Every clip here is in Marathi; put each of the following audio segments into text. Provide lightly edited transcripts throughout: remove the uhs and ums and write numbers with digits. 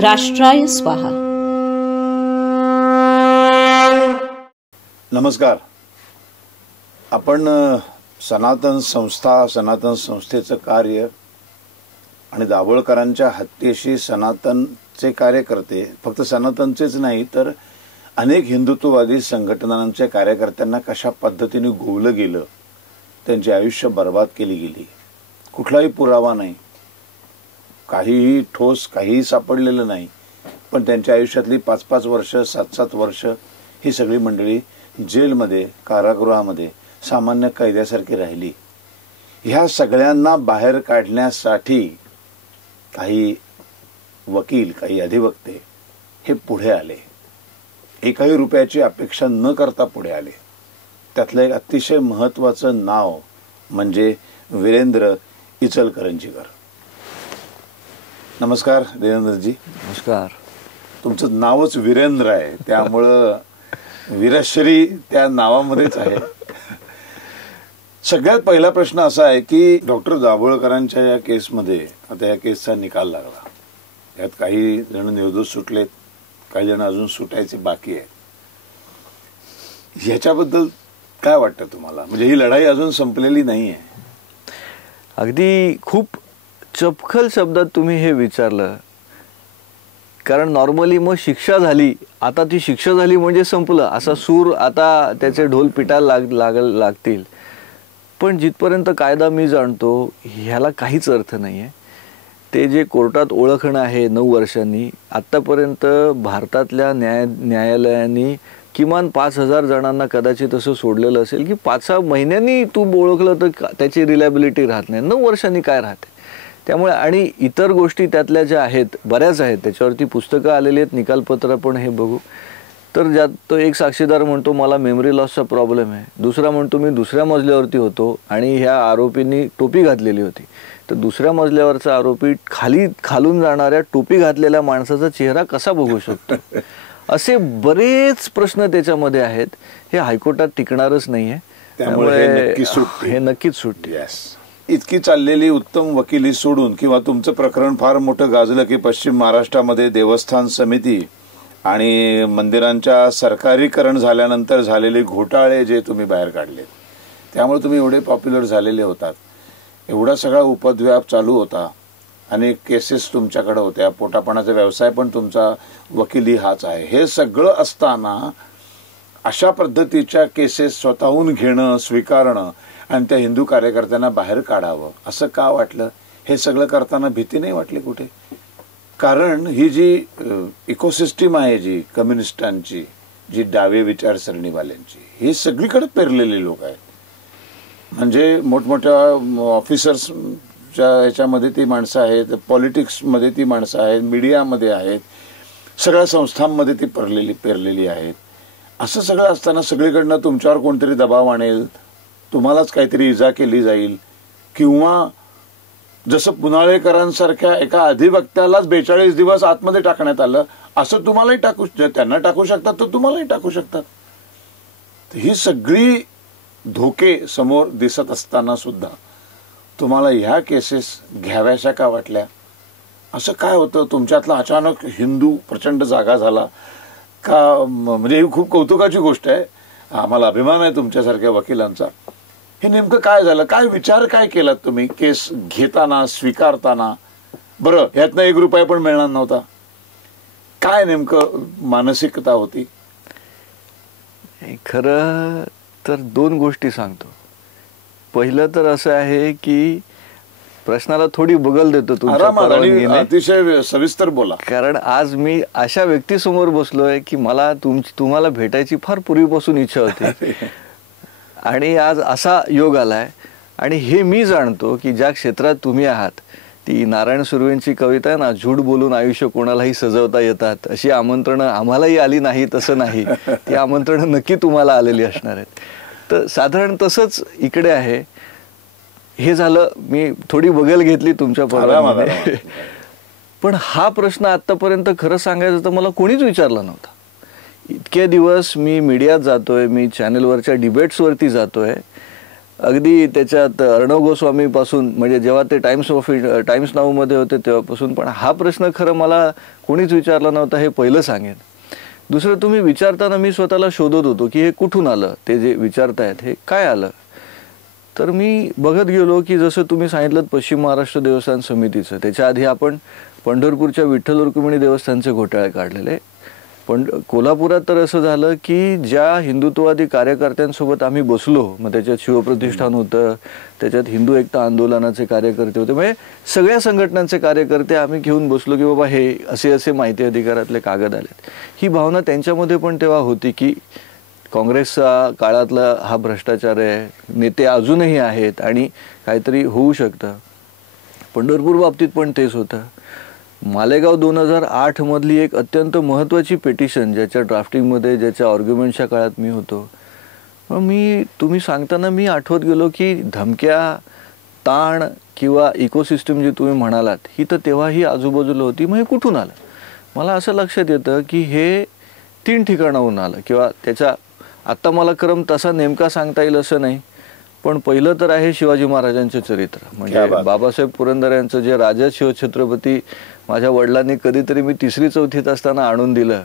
राष्ट्राय स्वाहा. नमस्कार. आपण सनातन संस्थेचं कार्य आणि दाभोळकरांच्या हत्येशी सनातनचे कार्यकर्ते, फक्त सनातनचेच नाही तर अनेक हिंदुत्ववादी संघटनांच्या कार्यकर्त्यांना कशा पद्धतीने गोवलं गेलं, त्यांचे आयुष्य बर्बाद केली गेली. कुठलाही पुरावा नाही, काहीही ठोस काहीही सापडलेलं नाही, पण त्यांच्या आयुष्यातली 5-5 वर्ष 7-7 वर्ष ही सगळी मंडळी जेलमध्ये, कारागृहामध्ये सामान्य कैद्यासारखी राहिली. ह्या सगळ्यांना बाहेर काढण्यासाठी काही वकील, काही अधिवक्ते हे पुढे आले. एकही रुपयाची अपेक्षा न करता पुढे आले. त्यातलं एक अतिशय महत्त्वाचं नाव म्हणजे वीरेंद्र इचलकरंजीकर. नमस्कार देवेंद्रजी. नमस्कार. तुमचं नावच वीरेंद्र आहे, त्यामुळं वीरश्री त्या नावामध्येच आहे. सगळ्यात पहिला प्रश्न असा आहे की डॉक्टर दाभोळकरांच्या या केसमध्ये आता या केसचा निकाल लागला. यात काही जण निर्दोष सुटलेत, काही जण अजून सुटायचे बाकी आहेत. ह्याच्याबद्दल काय वाटतं तुम्हाला? म्हणजे ही लढाई अजून संपलेली नाहीये. अगदी खूप चपखल शब्दात तुम्ही हे विचारलं. कारण नॉर्मली मग शिक्षा झाली, आता ती शिक्षा झाली म्हणजे संपलं असा सूर आता त्याचे ढोल पिटायला लागतील. पण जिथपर्यंत कायदा मी जाणतो ह्याला काहीच अर्थ नाही आहे. ते जे कोर्टात ओळखणं आहे 9 वर्षांनी, आत्तापर्यंत भारतातल्या न्यायालयांनी किमान 5,000 जणांना कदाचित असं सोडलेलं असेल की 5-6 महिन्यांनी तू ओळखलं तर त्याची रिलायबिलिटी राहत नाही. 9 वर्षांनी काय राहते. त्यामुळे आणि इतर गोष्टी त्यातल्या ज्या आहेत बऱ्याच आहेत, त्याच्यावरती पुस्तकं आलेली आहेत, निकालपत्र पण हे बघू. तर ज्यात तो एक साक्षीदार म्हणतो मला मेमरी लॉसचा प्रॉब्लेम आहे, दुसरा म्हणतो मी दुसऱ्या मजल्यावरती होतो आणि ह्या आरोपींनी टोपी घातलेली होती. तर दुसऱ्या मजल्यावरचा आरोपी खालून जाणाऱ्या टोपी घातलेल्या माणसाचा चेहरा कसा बघू शकतो. असे बरेच प्रश्न त्याच्यामध्ये आहेत. हे हायकोर्टात टिकणारच नाहीये, त्यामुळे हे नक्कीच सुटते. इतकी चाललेली उत्तम वकिली सोडून किंवा तुमचं प्रकरण फार मोठं गाजलं की पश्चिम महाराष्ट्रामध्ये देवस्थान समिती आणि मंदिरांच्या सरकारीकरण झाल्यानंतर झालेले घोटाळे जे तुम्ही बाहेर काढले, त्यामुळे तुम्ही एवढे पॉप्युलर झालेले होतात. एवढा सगळा उपद्व्याप चालू होता, अनेक केसेस तुमच्याकडे होत्या, पोटापाण्याचा व्यवसाय पण तुमचा वकिली हाच आहे. हे सगळं असताना अशा पद्धतीच्या केसेस स्वतःहून घेणं, स्वीकारणं आणि त्या हिंदू कार्यकर्त्यांना बाहेर काढावं असं का वाटलं? हे सगळं करताना भीती नाही वाटली कुठे? कारण ही जी इकोसिस्टीम आहे, जी कम्युनिस्टांची, जी डावे विचारसरणीवाल्यांची, ही सगळीकडे पेरलेली लोक आहेत. म्हणजे मोठमोठ्या ऑफिसर्सच्या याच्यामध्ये ती माणसं आहेत, पॉलिटिक्समध्ये ती माणसं आहेत, मीडियामध्ये आहेत, सगळ्या संस्थांमध्ये ती पेरलेली आहेत. असं सगळं असताना सगळीकडनं तुमच्यावर कोणतरी दबाव आणेल, तुम्हालाच काहीतरी इजा केली जाईल, किंवा जसं पुनाळेकरांसारख्या एका अधिवक्त्यालाच 42 दिवस आतमध्ये टाकण्यात आलं, असं तुम्हालाही त्यांना टाकू शकतात तर तुम्हालाही टाकू शकतात. ही सगळी धोके समोर दिसत असताना सुद्धा तुम्हाला ह्या केसेस घ्याव्याशा का वाटल्या? असं काय होतं तुमच्यातला अचानक हिंदू प्रचंड जागा झाला का? म्हणजे ही खूप कौतुकाची गोष्ट आहे, आम्हाला अभिमान आहे तुमच्यासारख्या वकिलांचा. हे नेमकं काय झालं? काय विचार काय केलात तुम्ही केस घेताना, स्वीकारताना? बरं, ह्यातनं 1 रुपया पण मिळणार नव्हता. काय नेमकं मानसिकता होती? खरं तर 2 गोष्टी सांगतो. पहिलं तर असं आहे की प्रश्नाला थोडी बगल देतो तुमच्या, अतिशय सविस्तर बोला. कारण आज मी अशा व्यक्तीसमोर बसलोय की मला तुम्हाला भेटायची फार पूर्वीपासून इच्छा होती आणि आज असा योग आलाय. आणि हे मी जाणतो की ज्या क्षेत्रात तुम्ही आहात, ती नारायण सुर्वेंची कविता आहे ना, झूट बोलून आयुष्य कोणालाही सजवता येतात, अशी आमंत्रणं आम्हालाही आली नाही तसं नाही, ती आमंत्रणं नक्की तुम्हाला आलेली असणार आहेत. तर साधारण तसंच इकडे आहे. हे झालं, मी थोडी बगल घेतली तुमच्या परवानगीने. पण हा प्रश्न आतापर्यंत खरं सांगायचं तर मला कोणीच विचारला नव्हता. इतके दिवस मी मीडियात जातोय, मी चॅनलवरच्या डिबेट्सवरती जातोय, अगदी त्याच्यात अर्णव गोस्वामी पासून, म्हणजे जेव्हा ते टाइम्स नाऊ मध्ये होते तेव्हापासून. पण हा प्रश्न खरं मला कोणीच विचारला नव्हता, हे पहिलं सांगेन. दुसरं, तुम्ही विचारताना मी स्वतःला शोधत होतो की हे कुठून आलं, ते जे विचारतायत हे काय आलं. तर मी बघत गेलो की जसं तुम्ही सांगितलं पश्चिम महाराष्ट्र देवस्थान समितीचं, त्याच्या आधी आपण पंढरपूरच्या विठ्ठल रुक्मिणी देवस्थानचे घोटाळे काढलेले. पण कोल्हापुरात तर असं झालं की ज्या हिंदुत्ववादी कार्यकर्त्यांसोबत आम्ही बसलो, मग त्याच्यात शिवप्रतिष्ठान होतं, त्याच्यात हिंदू एकता आंदोलनाचे कार्यकर्ते होते, म्हणजे सगळ्या संघटनांचे कार्यकर्ते आम्ही घेऊन बसलो की बाबा हे असे असे माहिती अधिकारातले कागद आलेत. ही भावना त्यांच्यामध्ये पण तेव्हा होती की काँग्रेसचा काळातला हा भ्रष्टाचार आहे, नेते अजूनही आहेत आणि काहीतरी होऊ शकतं. पंढरपूर बाबतीत पण तेच होतं. मालेगाव 2008 मधली एक अत्यंत महत्त्वाची पिटिशन, ज्याच्या ड्राफ्टिंगमध्ये, ज्याच्या आर्ग्युमेंटच्या काळात मी होतो. मग तुम्ही सांगताना मी आठवत गेलो की धमक्या, ताण किंवा इकोसिस्टम जी तुम्ही म्हणालात, ही तर तेव्हाही आजूबाजूला होती. मग हे कुठून आलं? मला असं लक्षात येतं की हे 3 ठिकाणाहून आलं, किंवा त्याचा आत्ता मला क्रम तसा नेमका सांगता येईल असं नाही. पण पहिलं तर आहे शिवाजी महाराजांचे चरित्र, म्हणजे बाबासाहेब पुरंदरे यांचं जे राजा शिवछत्रपती माझ्या वडिलांनी कधीतरी मी 3री-4थीत असताना आणून दिलं,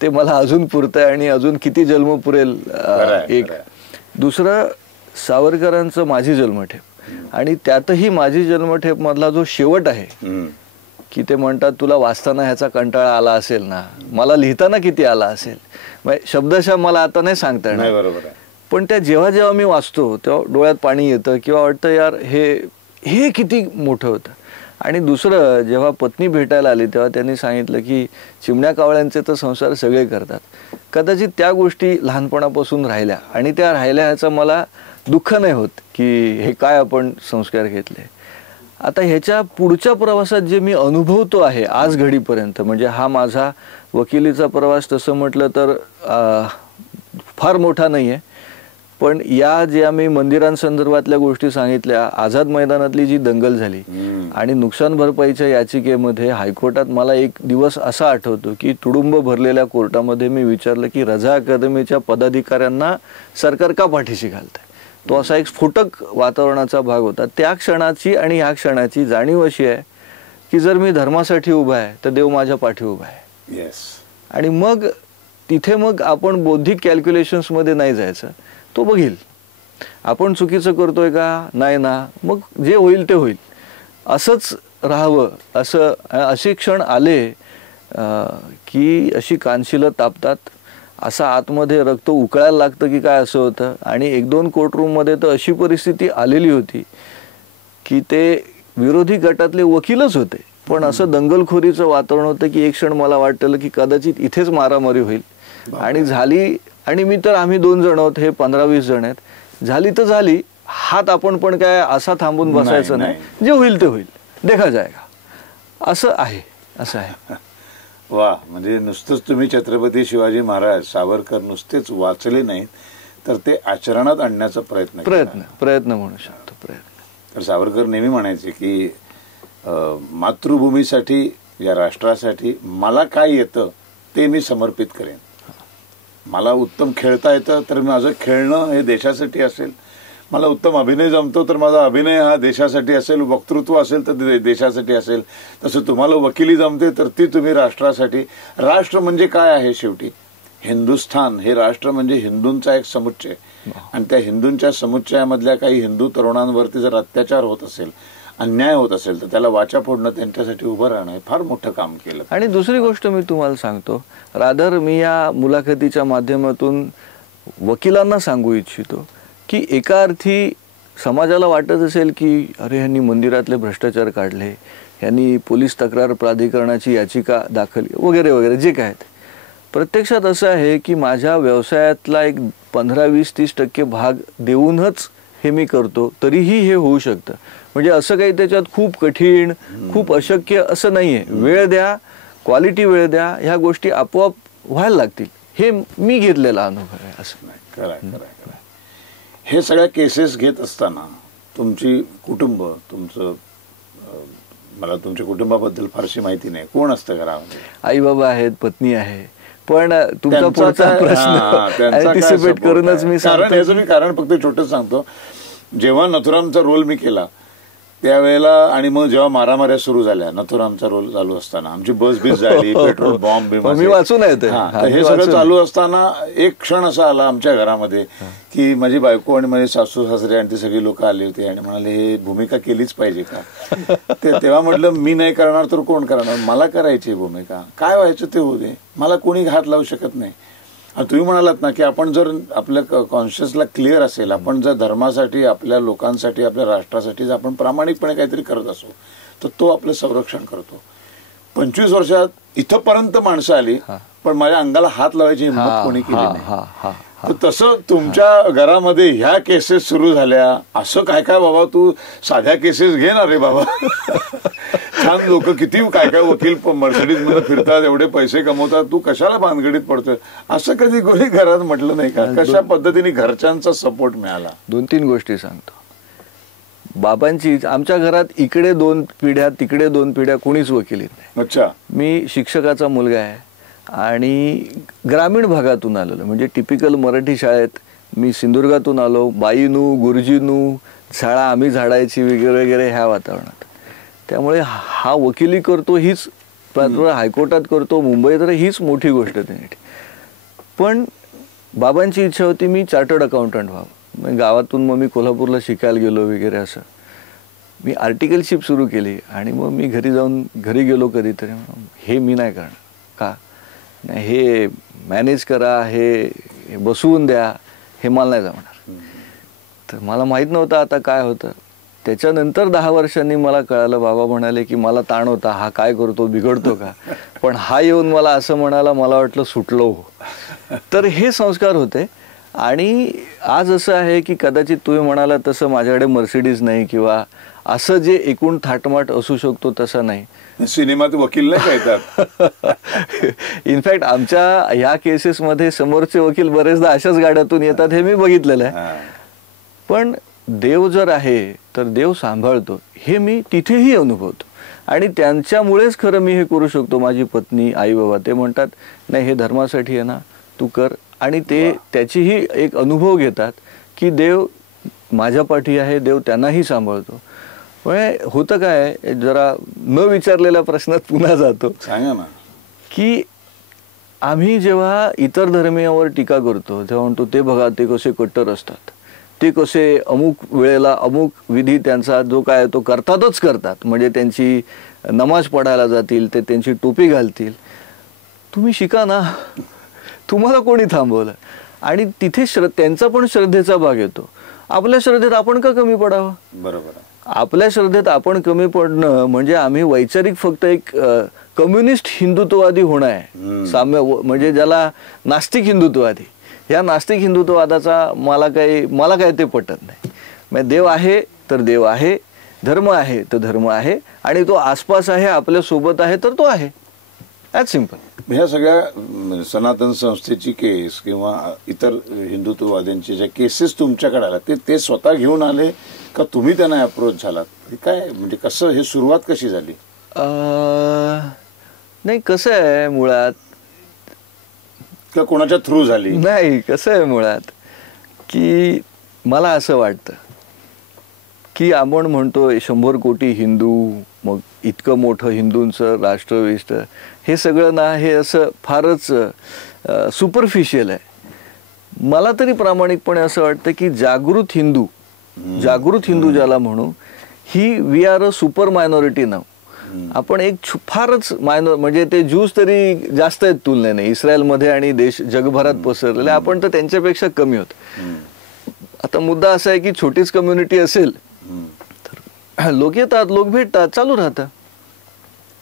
ते मला अजून पुरतंय आणि अजून किती जन्म पुरेल. एक. दुसरं, सावरकरांचं माझी जन्मठेप, आणि त्यातही माझी जन्मठेप मधला जो शेवट आहे की ते म्हणतात तुला वाचताना ह्याचा कंटाळा आला असेल ना, मला लिहिताना किती आला असेल. शब्दशः मला आता नाही सांगता येणार, पण त्या जेव्हा जेव्हा मी वाचतो तेव्हा डोळ्यात पाणी येतं किंवा वाटतं यार हे किती मोठं होतं. आणि दुसरं, जेव्हा पत्नी भेटायला आली तेव्हा त्यांनी सांगितलं की चिमण्या कावळ्यांचे तर संसार सगळे करतात. कदाचित त्या गोष्टी लहानपणापासून राहिल्या, आणि त्या राहिल्या ह्याचं मला दुःख नाही होत की हे काय आपण संस्कार घेतले. आता ह्याच्या पुढच्या प्रवासात जे मी अनुभवतो आहे आज घडीपर्यंत, म्हणजे हा माझा वकिलीचा प्रवास तसं म्हटलं तर फार मोठा नाही आहे. पण या ज्या मी मंदिरांसंदर्भातल्या गोष्टी सांगितल्या, आझाद मैदानातली जी दंगल झाली आणि नुकसान भरपाईच्या याचिकेमध्ये हायकोर्टात मला एक दिवस असा आठवतो की तुडुंब भरलेल्या कोर्टामध्ये मी विचारलं की रझा अकादमीच्या पदाधिकाऱ्यांना सरकार का पाठीशी घालतंय. तो असा एक स्फोटक वातावरणाचा भाग होता. त्या क्षणाची आणि ह्या क्षणाची जाणीव अशी आहे की जर मी धर्मासाठी उभा आहे तर देव माझ्या पाठी उभा आहे. आणि मग तिथे मग आपण बौद्धिक कॅल्क्युलेशन्स मध्ये नाही जायचं, तो बघील आपण चुकीचं करतोय का नाही ना, मग जे होईल ते होईल असंच राहावं. असे क्षण आले की अशी कानशिलं तापतात, असा आतमध्ये रक्त उकळायला लागतं की काय असं होतं. आणि 1-2 कोर्टरूममध्ये तर अशी परिस्थिती आलेली होती की ते विरोधी गटातले वकीलच होते, पण असं दंगलखोरीचं वातावरण होतं की एक क्षण मला वाटलं की कदाचित इथेच मारामारी होईल. आणि झाली. आणि मी तर आम्ही 2 जण आहोत, हे 15-20 जण आहेत. झाली तर झाली. हात आपण पण काय असा थांबून बसायचं नाही, जे होईल ते होईल, देखा जाएगा. असं आहे. वा, म्हणजे नुसतंच तुम्ही छत्रपती शिवाजी महाराज सावरकर नुसतेच वाचले नाहीत, तर ते आचरणात आणण्याचा प्रयत्न म्हणू शकतो. तर सावरकर नेहमी म्हणायचे की मातृभूमीसाठी, या राष्ट्रासाठी मला काय येतं ते मी समर्पित करेन. मला उत्तम खेळता येतं तर माझं खेळणं हे देशासाठी असेल, मला उत्तम अभिनय जमतो तर माझा अभिनय हा देशासाठी असेल, वक्तृत्व असेल तर देशासाठी असेल. तसं तुम्हाला वकिली जमते तर ती तुम्ही राष्ट्रासाठी. राष्ट्र म्हणजे काय आहे शेवटी? हिंदुस्थान हे राष्ट्र म्हणजे हिंदूंचा एक समुच्चय, आणि त्या हिंदूंच्या समुच्चयामधल्या काही हिंदू तरुणांवरती जर अत्याचार होत असेल, अन्याय होत असेल, तर त्याला वाचा फोडणं, त्यांच्यासाठी उभं राहणं हे फार मोठं काम केलं. आणि दुसरी गोष्ट मी तुम्हाला सांगतो, रादर मी या मुलाखतीच्या माध्यमातून वकिलांना सांगू इच्छितो की एका अर्थी समाजाला वाटत असेल की अरे ह्यांनी मंदिरातले भ्रष्टाचार काढले, ह्यांनी पोलीस तक्रार प्राधिकरणाची याचिका दाखल वगैरे वगैरे जे काय. प्रत्यक्षात असं आहे की माझ्या व्यवसायातला एक 15-20-30% भाग देऊनच हे मी करतो, तरीही हे होऊ शकतं. म्हणजे असं काही त्याच्यात खूप कठीण, खूप अशक्य असं नाहीये. वेळ द्या, क्वालिटी वेळ द्या, ह्या गोष्टी आपोआप व्हायला लागतील. हे मी घेतलेला अनुभव आहे. असं नाही. खरं. हे सगळ्या केसेस घेत असताना तुमची कुटुंब, मला तुमच्या कुटुंबाबद्दल फारशी माहिती नाही, कोण असतं घरामध्ये? आई बाबा आहेत, पत्नी आहे. पण तुमचा पुढचा प्रश्न अँटिसिपेट करूनच मी कारण फक्त छोटं सांगतो जेव्हा नथुरामचा रोल मी केला त्यावेळेला, आणि मग जेव्हा मारामाऱ्या सुरू झाल्या नथुरामचा रोल चालू असताना, आमची बस बीस झाली, पेट्रोल बॉम्ब मी वाचून आहे ते. हे सगळं चालू असताना एक क्षण असा आला आमच्या घरामध्ये की माझी बायको आणि माझे सासू सासरे आणि ती सगळी लोक आली होती आणि म्हणाले हे भूमिका केलीच पाहिजे का. तेव्हा म्हटलं मी नाही करणार तर कोण करणार, मला करायची भूमिका, काय व्हायचं ते होऊ दे, मला कोणी हात लावू शकत नाही. तुम्ही म्हणालात ना की आपण जर आपल्या कॉन्शियसला क्लिअर असेल, आपण जर धर्मासाठी, आपल्या लोकांसाठी, आपल्या राष्ट्रासाठी जर आपण प्रामाणिकपणे काहीतरी करत असू तर तो आपलं संरक्षण करतो. 25 वर्षात इथपर्यंत माणसं आली पण माझ्या अंगाला हात लावायची हिंमत कोणी केली नाही. तर तसं तुमच्या घरामध्ये ह्या केसेस सुरू झाल्या, असं काय काय बाबा तू साध्या केसेस घे ना रे बाबा. छान लोक किती काय काय वकील मर्सिडीज मध्ये फिरतात, एवढे पैसे कमवतात, तू कशाला भानगडीत पडतोय, असं कधी कोणी घरात म्हटलं नाही का? कशा पद्धतीने घरच्यांचा सपोर्ट मिळाला? 2-3 गोष्टी सांगतो. बाबांची आमच्या घरात इकडे 2 पिढ्या तिकडे 2 पिढ्या कोणीच वकिलीत नाही. अच्छा. मी शिक्षकाचा मुलगा आहे आणि ग्रामीण भागातून आलेलो, म्हणजे टिपिकल मराठी शाळेत. मी सिंधुदुर्गातून आलो, बाईनू गुरुजीनू शाळा आम्ही झाडायची वगैरे वगैरे ह्या वातावरणात. त्यामुळे हा वकिली करतो हीच, हायकोर्टात करतो मुंबईत, तर हीच मोठी गोष्ट त्यासाठी. पण बाबांची इच्छा होती मी चार्टर्ड अकाउंटंट व्हावं. गावातून मग मी कोल्हापूरला शिकायला गेलो वगैरे. असं मी आर्टिकलशिप सुरू केली आणि मग मी घरी गेलो कधीतरी, हे मी नाही करणार. का नाही, हे मॅनेज करा, हे बसवून द्या, हे मला नाही जमणार. तर मला माहीत नव्हतं आता काय होतं. त्याच्यानंतर 10 वर्षांनी मला कळालं, बाबा म्हणाले की मला ताण होता, हा काय करतो, बिघडतो का. पण हा येऊन मला असं म्हणाला, मला वाटलं सुटलो. तर हे संस्कार होते. आणि आज असं आहे की कदाचित तुम्ही म्हणाला तसं माझ्याकडे मर्सिडीज नाही किंवा असं जे एकूण थाटमाट असू शकतो तसं नाही. सिनेमात वकील नाही येतात. इनफॅक्ट आमच्या ह्या केसेसमध्ये समोरचे वकील बरेचदा अशाच गाड्यातून येतात, हे मी बघितलेलं आहे. पण देव जर आहे तर देव सांभाळतो, हे मी तिथेही अनुभवतो. आणि त्यांच्यामुळेच खरं मी हे करू शकतो. माझी पत्नी, आई बाबा ते म्हणतात नाही हे धर्मासाठी आहे ना, तू कर. आणि ते त्याचीही एक अनुभव घेतात की देव माझ्या पाठी आहे, देव त्यांनाही सांभाळतो. म्हणजे होतं काय, जरा न विचारलेल्या प्रश्नात पुन्हा जातो. सांगा ना. की आम्ही जेव्हा इतर धर्मियावर टीका करतो तेव्हा म्हणतो ते बघा ते कसे कट्टर असतात, ते कसे अमुक वेळेला अमुक विधी त्यांचा जो काय तो करतातच करतात, म्हणजे त्यांची नमाज पढायला जातील, ते त्यांची टोपी घालतील. तुम्ही शिका ना, तुम्हाला कोणी थांबवलं. आणि तिथे त्यांचा पण श्रद्धेचा भाग येतो. आपल्या श्रद्धेत आपण का कमी पडावं. बरोबर. आपल्या श्रद्धेत आपण कमी पडणं म्हणजे आम्ही वैचारिक फक्त एक कम्युनिस्ट हिंदुत्ववादी होणं आहे. साम्य म्हणजे ज्याला नास्तिक हिंदुत्ववादी, या नास्तिक हिंदुत्ववादाचा मला काय ते पटत नाही. म्हणजे देव आहे तर देव आहे, धर्म आहे तर धर्म आहे, आणि तो आसपास आहे, आपल्या सोबत आहे तर तो आहे. As simple. ह्या सगळ्या सनातन संस्थेची केस किंवा इतर हिंदुत्ववाद्यांचे ज्या केसेस तुमच्याकडे आल्या ते स्वतः घेऊन आले का तुम्ही त्यांना अप्रोच झालात, काय म्हणजे कसं, हे सुरुवात कशी झाली? नाही, कसं आहे मुळात, का कोणाच्या थ्रू झाली? नाही, कसं आहे मुळात की मला असं वाटतं की आपण म्हणतो 100 कोटी हिंदू, मग इतकं मोठं हिंदूंचं राष्ट्रविष्ट, हे सगळं ना हे असं फारच सुपरफिशियल आहे. मला तरी प्रामाणिकपणे असं वाटतं की जागृत हिंदू ज्याला म्हणू, ही we are a super minority नाव. आपण एक फारच मायनॉर, म्हणजे ते ज्यूज तरी जास्त आहेत तुलनेने इस्रायलमध्ये आणि जगभरात पसरलेले, आपण तर त्यांच्यापेक्षा कमी होत. आता मुद्दा असा आहे की छोटीच कम्युनिटी असेल तर लोक येतात, लोक भेटतात, चालू राहतं.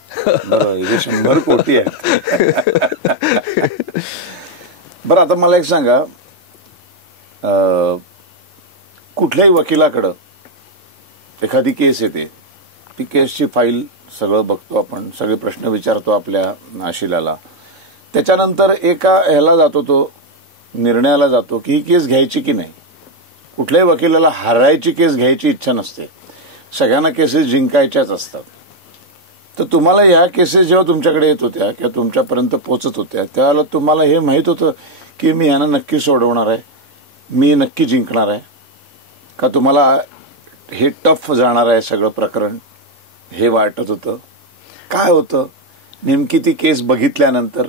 100 कोटी आहे. बरं, आता मला एक सांगा, कुठल्याही वकिलाकडं एखादी केस येते, ती केसची फाईल सगळं बघतो आपण, सगळे प्रश्न विचारतो आपल्या आशिलाला, त्याच्यानंतर एका ह्याला जातो, तो निर्णयाला जातो की ही केस घ्यायची की नाही. कुठल्याही वकिलाला हारायची केस घ्यायची इच्छा नसते, सगळ्यांना केसेस जिंकायच्याच असतात. तर तुम्हाला ह्या केसेस जेव्हा तुमच्याकडे येत होत्या किंवा तुमच्यापर्यंत पोचत होत्या त्यावेळेला तुम्हाला हे माहीत होतं की मी यांना नक्की सोडवणार आहे, मी नक्की जिंकणार आहे, का तुम्हाला हे टफ जाणार आहे सगळं प्रकरण हे वाटत होतं? काय होतं नेमकी ती केस बघितल्यानंतर?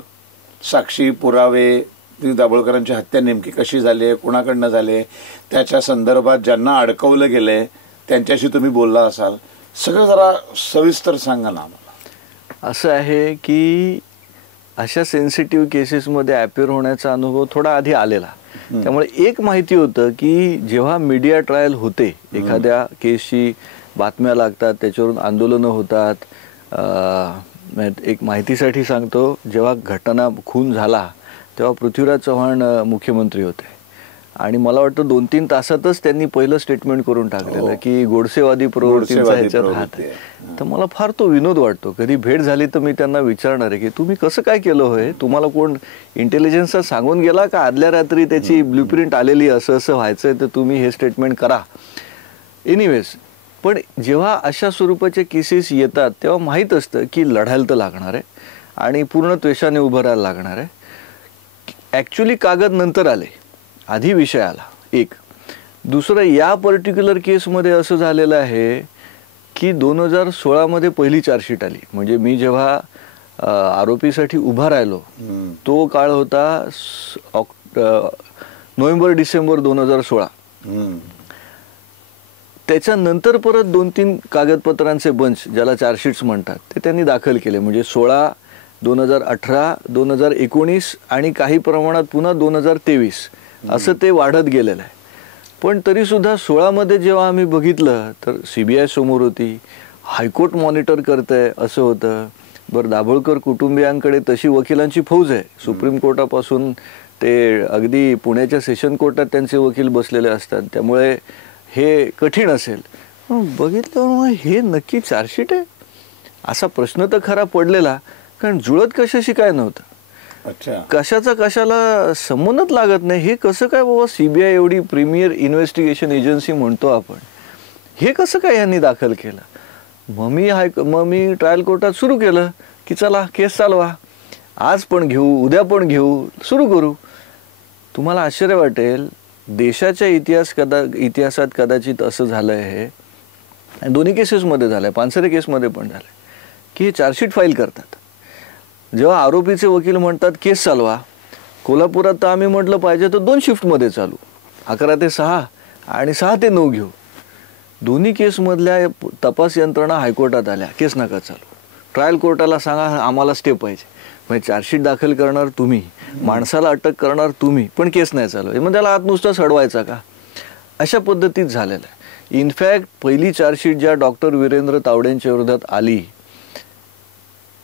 साक्षी, पुरावे, दाभोळकरांची हत्या नेमकी कशी झाली आहे, कुणाकडनं झाले, त्याच्या संदर्भात ज्यांना अडकवलं गेलंय त्यांच्याशी तुम्ही बोलला असाल, सगळं जरा सविस्तर सांगा ना आम्हाला. असं आहे की अशा सेन्सिटिव्ह केसेसमध्ये अपिअर होण्याचा अनुभव थोडा आधी आलेला. त्यामुळे एक माहिती होतं की जेव्हा मीडिया ट्रायल होते, एखाद्या केसची बातम्या लागतात, त्याच्यावरून आंदोलनं होतात. एक माहितीसाठी सांगतो, जेव्हा घटना खून झाला तेव्हा पृथ्वीराज चव्हाण मुख्यमंत्री होते आणि मला वाटतं 2-3 तासातच त्यांनी पहिलं स्टेटमेंट करून टाकलेलं की गोडसेवादी प्रवृत्तींचा ह्याच्यात हात आहे. तर मला फार तो विनोद वाटतो. कधी भेट झाली तर मी त्यांना विचारणार आहे की तुम्ही कसं काय केलं होय, तुम्हाला कोण इंटेलिजन्सचा सांगून गेला का आदल्या रात्री त्याची ब्ल्यूप्रिंट आलेली, असं असं व्हायचंय तर तुम्ही हे स्टेटमेंट करा. एनिवेज, पण जेव्हा अशा स्वरूपाचे केसेस येतात तेव्हा माहीत असतं की लढायला तर लागणार आहे आणि पूर्ण त्वेषाने उभं राहायला लागणार आहे. ॲक्च्युली कागद नंतर आले, आधी विषय आला एक. दुसरं, या पर्टिक्युलर केसमध्ये असं झालेलं आहे की 2016 पहिली चार्जशीट आली. म्हणजे मी जेव्हा आरोपीसाठी उभा राहिलो तो काळ होता नोव्हेंबर-डिसेंबर 2016. त्याच्यानंतर परत 2-3 कागदपत्रांचे बंच, ज्याला चार्जशीट्स म्हणतात, ते त्यांनी दाखल केले. म्हणजे 16, 2018, 2019 आणि काही प्रमाणात पुन्हा 2023 असं ते वाढत गेलेलं आहे. पण तरीसुद्धा 16 जेव्हा आम्ही बघितलं तर CBI समोर होती, हायकोर्ट मॉनिटर करतंय असं होतं. बरं, दाभोळकर कुटुंबियांकडे तशी वकिलांची फौज आहे. सुप्रीम कोर्टापासून ते अगदी पुण्याच्या सेशन कोर्टात त्यांचे वकील बसलेले असतात, त्यामुळे हे कठीण असेल. बघितलं हे नक्की चार्जशीट आहे असा प्रश्न तर खरा पडलेला, कारण जुळत कशाशी काय नव्हतं. कशाचा कशाला संबंधच लागत नाही. हे कसं काय बाबा, CBI एवढी प्रीमियर इन्व्हेस्टिगेशन एजन्सी म्हणतो आपण, हे कसं काय यांनी दाखल केलं? मग मी ट्रायल कोर्टात सुरू केलं की चला केस चालवा, आज पण घेऊ, उद्या पण घेऊ, सुरू करू. तुम्हाला आश्चर्य वाटेल, देशाच्या इतिहासात कदाचित असं झालं आहे, दोन्ही केसेसमध्ये झालं आहे, पानसरे केसमध्ये पण झालं आहे, की हे चार्जशीट फाईल करतात. जेव्हा आरोपीचे वकील म्हणतात केस चालवा, कोल्हापुरात तर आम्ही म्हटलं पाहिजे तर 2 शिफ्टमध्ये चालू, 11 ते 6 आणि 6 ते 9 घेऊ. दोन्ही केसमधल्या तपास यंत्रणा हायकोर्टात आल्या, केस नका चालू. ट्रायल कोर्टाला सांगा आम्हाला स्टे पाहिजे. म्हणजे चार्जशीट दाखल करणार तुम्ही, माणसाला अटक करणार तुम्ही, पण केस नाही चालू. मग त्याला आत नुसतं सडवायचा का? अशा पद्धतीत झालेलं आहे. इनफॅक्ट पहिली चार्जशीट ज्या डॉक्टर वीरेंद्र तावडेंच्या विरोधात आली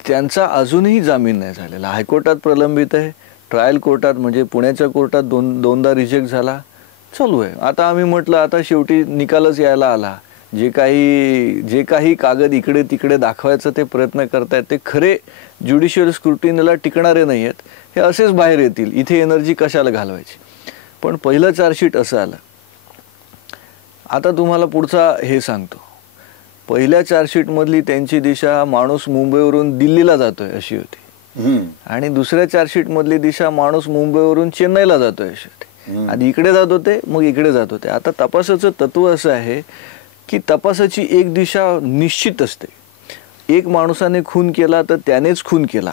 त्यांचा अजूनही जामीन नाही झालेला. हायकोर्टात प्रलंबित आहे, ट्रायल कोर्टात म्हणजे पुण्याच्या कोर्टात दोनदा रिजेक्ट झाला, चालू आहे. आता आम्ही म्हटलं आता शेवटी निकालच यायला आला. जे काही कागद इकडे तिकडे दाखवायचं ते प्रयत्न करतायत ते खरे ज्युडिशियल स्क्रुटिनीला टिकणारे नाही आहेत, हे असेच बाहेर येतील. इथे एनर्जी कशाला घालवायची? पण पहिलं चार्जशीट असं आलं. आता तुम्हाला पुढचा हे सांगतो. पहिल्या चार्जशीटमधली त्यांची दिशा माणूस मुंबईवरून दिल्लीला जातोय अशी होती, आणि दुसऱ्या चार्जशीटमधली दिशा माणूस मुंबईवरून चेन्नईला जातोय अशी होती. आधी इकडे जात होते, मग इकडे जात होते. आता तपासाचं तत्व असं आहे की तपासाची एक दिशा निश्चित असते. एक माणसाने खून केला तर त्यानेच खून केला,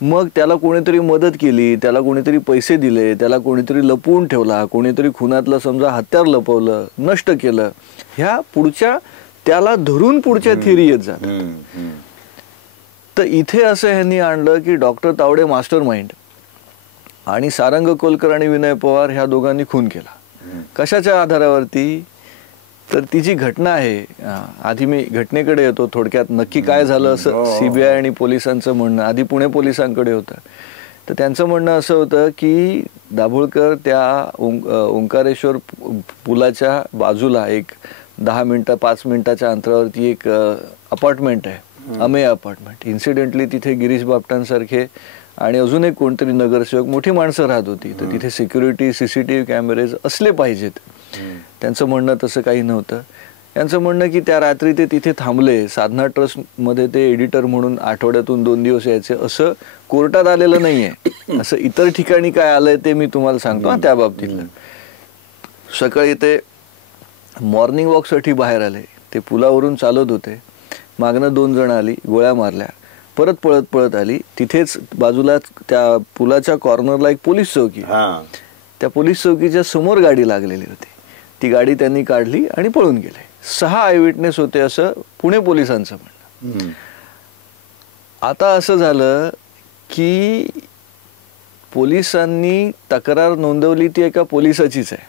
मग त्याला कोणीतरी मदत केली, त्याला कोणीतरी पैसे दिले, त्याला कोणीतरी लपवून ठेवला, कोणीतरी खुनातलं समजा हत्यार लपवलं, नष्ट केलं, ह्या पुढच्या त्याला धरून पुढच्या थिअरी येत जातात. तर इथे असं ह्यांनी आणलं की डॉक्टर तावडे मास्टर माइंड आणि सारंग कोलकर आणि विनय पवार ह्या दोघांनी खून केला. कशाच्या आधारावरती? तर ती जी घटना आहे, आधी मी घटनेकडे येतो थोडक्यात, नक्की काय झालं असं CBI आणि पोलिसांचं म्हणणं आधी पुणे पोलिसांकडे होतं. तर त्यांचं म्हणणं असं होतं की दाभोळकर त्या ओंकारेश्वर पुलाच्या बाजूला एक 5 मिनिटाच्या अंतरावरती एक अपार्टमेंट आहे, अमेय अपार्टमेंट. इन्सिडेंटली तिथे गिरीश बापटांसारखे आणि अजून एक कोणतरी नगरसेवक, मोठी माणसं राहत होती. तर तिथे सिक्युरिटी, CCTV कॅमेरेज असले पाहिजेत. त्यांचं म्हणणं तसं काही नव्हतं. यांचं म्हणणं की त्या रात्री ते तिथे थांबले. साधना ट्रस्टमध्ये ते एडिटर म्हणून आठवड्यातून 2 दिवस यायचे, असं कोर्टात आलेलं नाहीये. असं इतर ठिकाणी काय आलंय ते मी तुम्हाला सांगतो त्या बाबतीतलं. सकाळी ते मॉर्निंग वॉकसाठी बाहेर आले. ते पुलावरून चालत होते, मागनं 2 जण आली, गोळ्या मारल्या, परत पळत पळत आली. तिथेच बाजूला त्या पुलाच्या कॉर्नरला एक पोलीस चौकी, त्या पोलीस चौकीच्या समोर गाडी लागलेली होती. ती गाडी त्यांनी काढली आणि पळून गेले. 6 आय विटनेस होते असं पुणे पोलिसांचं म्हणणं. आता असं झालं की पोलिसांनी तक्रार नोंदवली ती एका पोलिसाचीच आहे.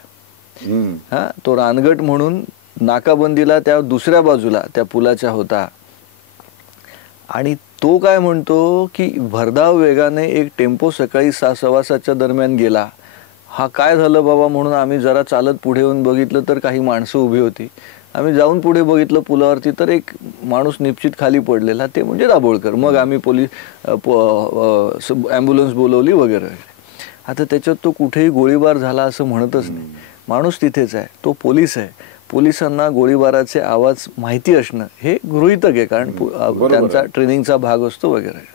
हा, तो रानगट म्हणून नाकाबंदीला त्या दुसऱ्या बाजूला त्या पुलाच्या होता. आणि तो काय म्हणतो की भरधाव वेगाने एक टेम्पो सकाळी 6:15 दरम्यान गेला. हा काय झालं बाबा म्हणून आम्ही जरा चालत पुढे येऊन बघितलं तर काही माणसं उभी होती. आम्ही जाऊन पुढे बघितलं पुलावरती तर एक माणूस निश्चित खाली पडलेला, ते म्हणजे दाभोळकर. मग आम्ही ॲम्ब्युलन्स बोलवली वगैरे वगैरे. आता त्याच्यात तो कुठेही गोळीबार झाला असं म्हणतच नाही. माणूस तिथेच आहे, तो पोलीस आहे. पोलिसांना गोळीबाराचे आवाज माहिती असणं हे गृहीतक आहे, कारण त्यांचा ट्रेनिंगचा भाग असतो वगैरे.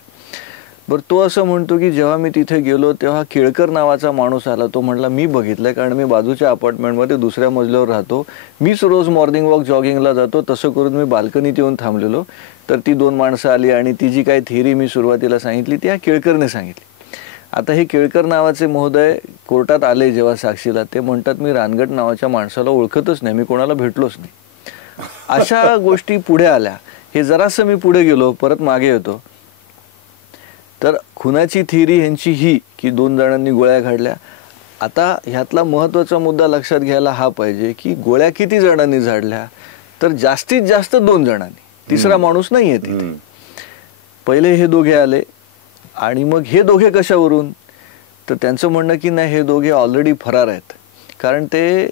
बरं, तो असं म्हणतो की जेव्हा मी तिथे गेलो तेव्हा केळकर नावाचा माणूस आला. तो म्हटला मी बघितलंय, कारण मी बाजूच्या अपार्टमेंटमध्ये दुसऱ्या मजल्यावर राहतो, मीच रोज मॉर्निंग वॉक जॉगिंगला जातो. तसं करून मी बाल्कनीत येऊन थांबलेलो, तर ती 2 माणसं आली आणि ती जी काही थिअरी मी सुरुवातीला सांगितली ती ह्या केळकरने सांगितली. आता हे केळकर नावाचे महोदय कोर्टात आले जेव्हा साक्षीला, ते म्हणतात मी रानगट नावाच्या माणसाला ओळखतच नाही, मी कोणाला भेटलोच नाही. अशा गोष्टी पुढे आल्या. हे जरासं मी पुढे गेलो, परत मागे येतो, तर खुनाची थिअरी ह्यांची ही की 2 जणांनी गोळ्या काढल्या. आता ह्यातला महत्त्वाचा मुद्दा लक्षात घ्यायला हा पाहिजे की गोळ्या किती जणांनी झाडल्या, तर जास्तीत जास्त 2 जणांनी, तिसरा माणूस नाही आहे तिथे. पहिले हे दोघे आले आणि मग हे दोघे कशावरून, तर त्यांचं म्हणणं की नाही हे दोघे ऑलरेडी फरार आहेत, कारण ते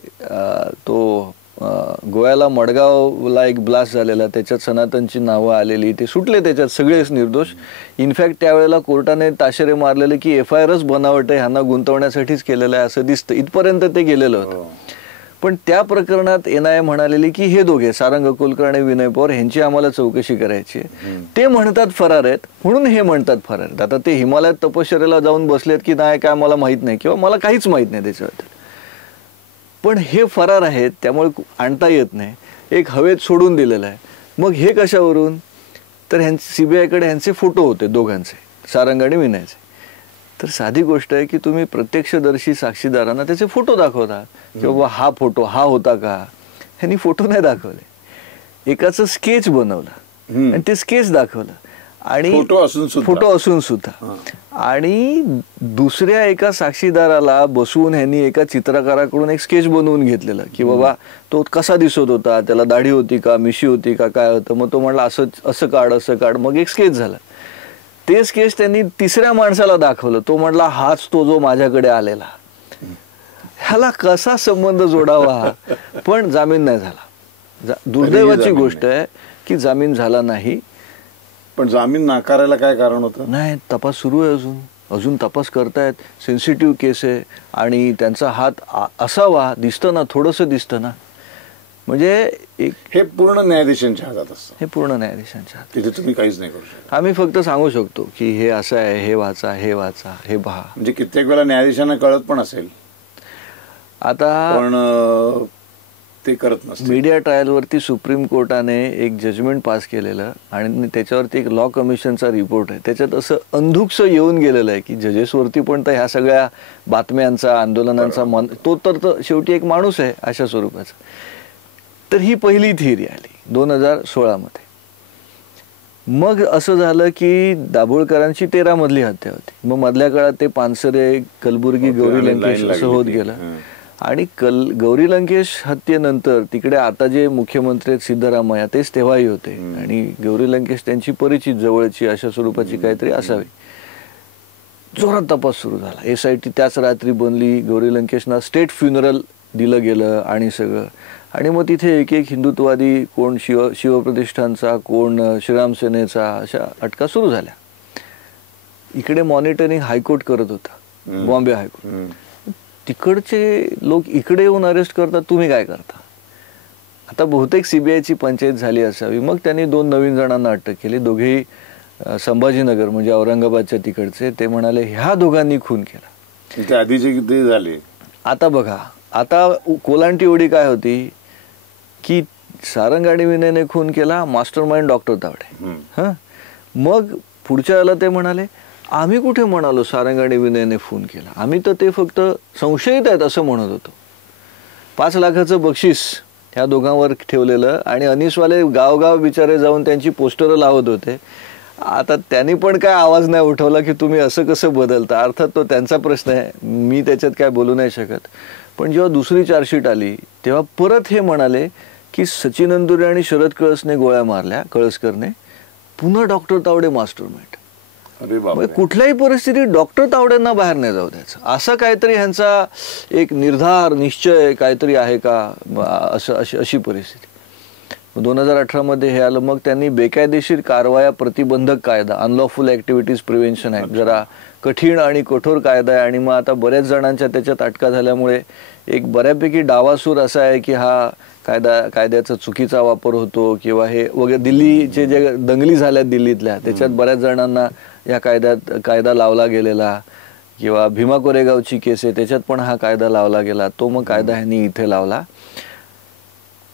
तो गोव्याला मडगावला एक ब्लास्ट झालेला, त्याच्यात सनातनची नावं आलेली, ते सुटले त्याच्यात सगळेच निर्दोष. इनफॅक्ट त्यावेळेला कोर्टाने ताशेरे मारलेले की FIRच बनावट आहे, ह्यांना गुंतवण्यासाठीच केलेलं आहे असं दिसतं, इथपर्यंत ते गेलेलं होतं. पण त्या प्रकरणात NIA म्हणालेली की हे दोघे सारंग अकोलकर आणि विनय पवार ह्यांची आम्हाला चौकशी करायची आहे, ते म्हणतात फरार आहेत म्हणून हे म्हणतात फरार आहेत. आता ते हिमालयात तपश्चर्याला जाऊन बसलेत की नाही काय मला माहित नाही, किंवा मला काहीच माहित नाही त्याच्याबद्दल, पण हे फरार आहेत त्यामुळे आणता येत नाही, एक हवेत सोडून दिलेलं आहे. मग हे कशावरून, तर CBIकडे ह्यांचे फोटो होते दोघांचे, सारंग आणि विनयचे. तर साधी गोष्ट आहे की तुम्ही प्रत्यक्षदर्शी साक्षीदारांना त्याचे फोटो दाखवता की बाबा हा फोटो हा होता का, ह्यांनी फोटो नाही दाखवले, एकाचं स्केच बनवलं आणि ते स्केच दाखवलं आणि फोटो असून सुद्धा. आणि दुसऱ्या एका साक्षीदाराला बसवून ह्यांनी एका चित्रकाराकडून एक स्केच बनवून घेतलेलं की बाबा तो कसा दिसत होता, त्याला दाढी होती का, मिशी होती का, काय होतं. मग तो म्हणला असं काढ, मग एक स्केच झालं. ते स्केच त्यांनी तिसऱ्या माणसाला दाखवलं, तो म्हणला हाच तो जो माझ्याकडे आलेला. ह्याला कसा संबंध जोडावा, पण जामीन नाही झाला. दुर्दैवाची गोष्ट आहे की जामीन झाला नाही. पण जामीन नाकारायला काय कारण होतं, नाही तपास सुरू आहे, अजून तपास करतायत. सेन्सिटिव्ह केस आहे आणि त्यांचा हात असावा, दिसतं ना, थोडंसं दिसतं ना, म्हणजे हे पूर्ण न्यायाधीशांच्या हातात असतं. हे पूर्ण न्यायाधीशांच्या हातात, तिथे तुम्ही काहीच नाही करू शकत. आम्ही फक्त सांगू शकतो की हे असं आहे, हे वाचा, हे पहा. म्हणजे कित्येक वेळा न्यायाधीशांना कळत पण असेल, आता पण ते करत नसते. मीडिया ट्रायलवरती सुप्रीम कोर्टाने एक जजमेंट पास केलेलं आणि त्याच्यावरती एक लॉ कमिशनचा रिपोर्ट आहे. त्याच्यात असं अंधुकस येऊन गेलेलं आहे की जजेसवरती पण तर ह्या सगळ्या बातम्यांचा, आंदोलनांचा तो तर शेवटी एक माणूस आहे अशा स्वरूपाचा. तर ही पहिली थिअरी आली 2016 मध्ये. मग असं झालं की दाभोळकरांची 13 मधली हत्या होती. मग मधल्या काळात ते पानसरे, कलबुर्गी, गौरी लंकेश असं होत गेलं. आणि गौरी लंकेश हत्येनंतर तिकडे आता जे मुख्यमंत्री आहेत सिद्धरामय्या तेच तेव्हाही होते आणि गौरी लंकेश त्यांची परिचित जवळची अशा स्वरूपाची काहीतरी असावी. जोरात तपास सुरू झाला. SIT त्याच रात्री बनली. गौरी लंकेशना स्टेट फ्युनरल दिलं गेलं आणि सगळं. आणि मग तिथे एक एक हिंदुत्ववादी, कोण शिवप्रतिष्ठानचा, कोण श्रीराम सेनेचा, अशा अटका सुरू झाल्या. इकडे मॉनिटरिंग हायकोर्ट करत होता, बॉम्बे हायकोर्ट. तिकडचे लोक इकडे येऊन अरेस्ट करतात, तुम्ही काय करता. आता बहुतेक CBIची पंचायत झाली असावी. मग त्यांनी 2 नवीन जणांना अटक केली. दोघेही संभाजीनगर म्हणजे औरंगाबादच्या तिकडचे. ते म्हणाले ह्या दोघांनी खून केला. आधीचे किती झाले. आता बघा, आता कोलांटी एवढी काय होती की सारंग आणि विनयने खून केला, मास्टर माइंड डॉक्टर तावडे. हां, मग पुढच्या वेळेला ते म्हणाले आम्ही कुठे म्हणालो सारंग आणि विनयने खून केला, आम्ही तर ते फक्त संशयित आहेत असं म्हणत होतो. 5 लाखाचं बक्षीस ह्या दोघांवर ठेवलेलं आणि अनिसवाले गावगाव बिचारे जाऊन त्यांची पोस्टरं लावत होते. आता त्यांनी पण काय आवाज नाही उठवला की तुम्ही असं कसं बदलता. अर्थात तो त्यांचा प्रश्न आहे, मी त्याच्यात काय बोलू नाही शकत. पण जेव्हा दुसरी चार्जशीट आली तेव्हा परत हे म्हणाले की सचिन अंदुरे आणि शरद कळसने गोळ्या मारल्या, कळसकरने, पुन्हा डॉक्टर तावडे मास्टरमाइंड. कुठल्याही परिस्थितीत डॉक्टर तावडेंना बाहेर नाही जाऊ द्यायचं, असा काहीतरी ह्यांचा एक निर्धार निश्चय काहीतरी आहे का, अशी परिस्थिती. 2018 मध्ये हे आलं. मग त्यांनी बेकायदेशीर कारवाया प्रतिबंधक कायदा, अनलॉफुल ऍक्टिव्हिटीज प्रिव्हेन्शन ऍक्ट, जरा कठीण आणि कठोर कायदा आहे. आणि मग आता बऱ्याच जणांच्या त्याच्यात अटका झाल्यामुळे एक बऱ्यापैकी डावासूर असा आहे की हा कायद्याचा चुकीचा वापर होतो किंवा हे वगैरे. दिल्लीचे जे दंगली झाल्या दिल्लीतल्या त्याच्यात बऱ्याच जणांना या कायदा लावला गेलेला, किंवा भीमा कोरेगावची केस आहे त्याच्यात पण हा कायदा लावला गेला. तो मग कायदा ह्यांनी इथे लावला.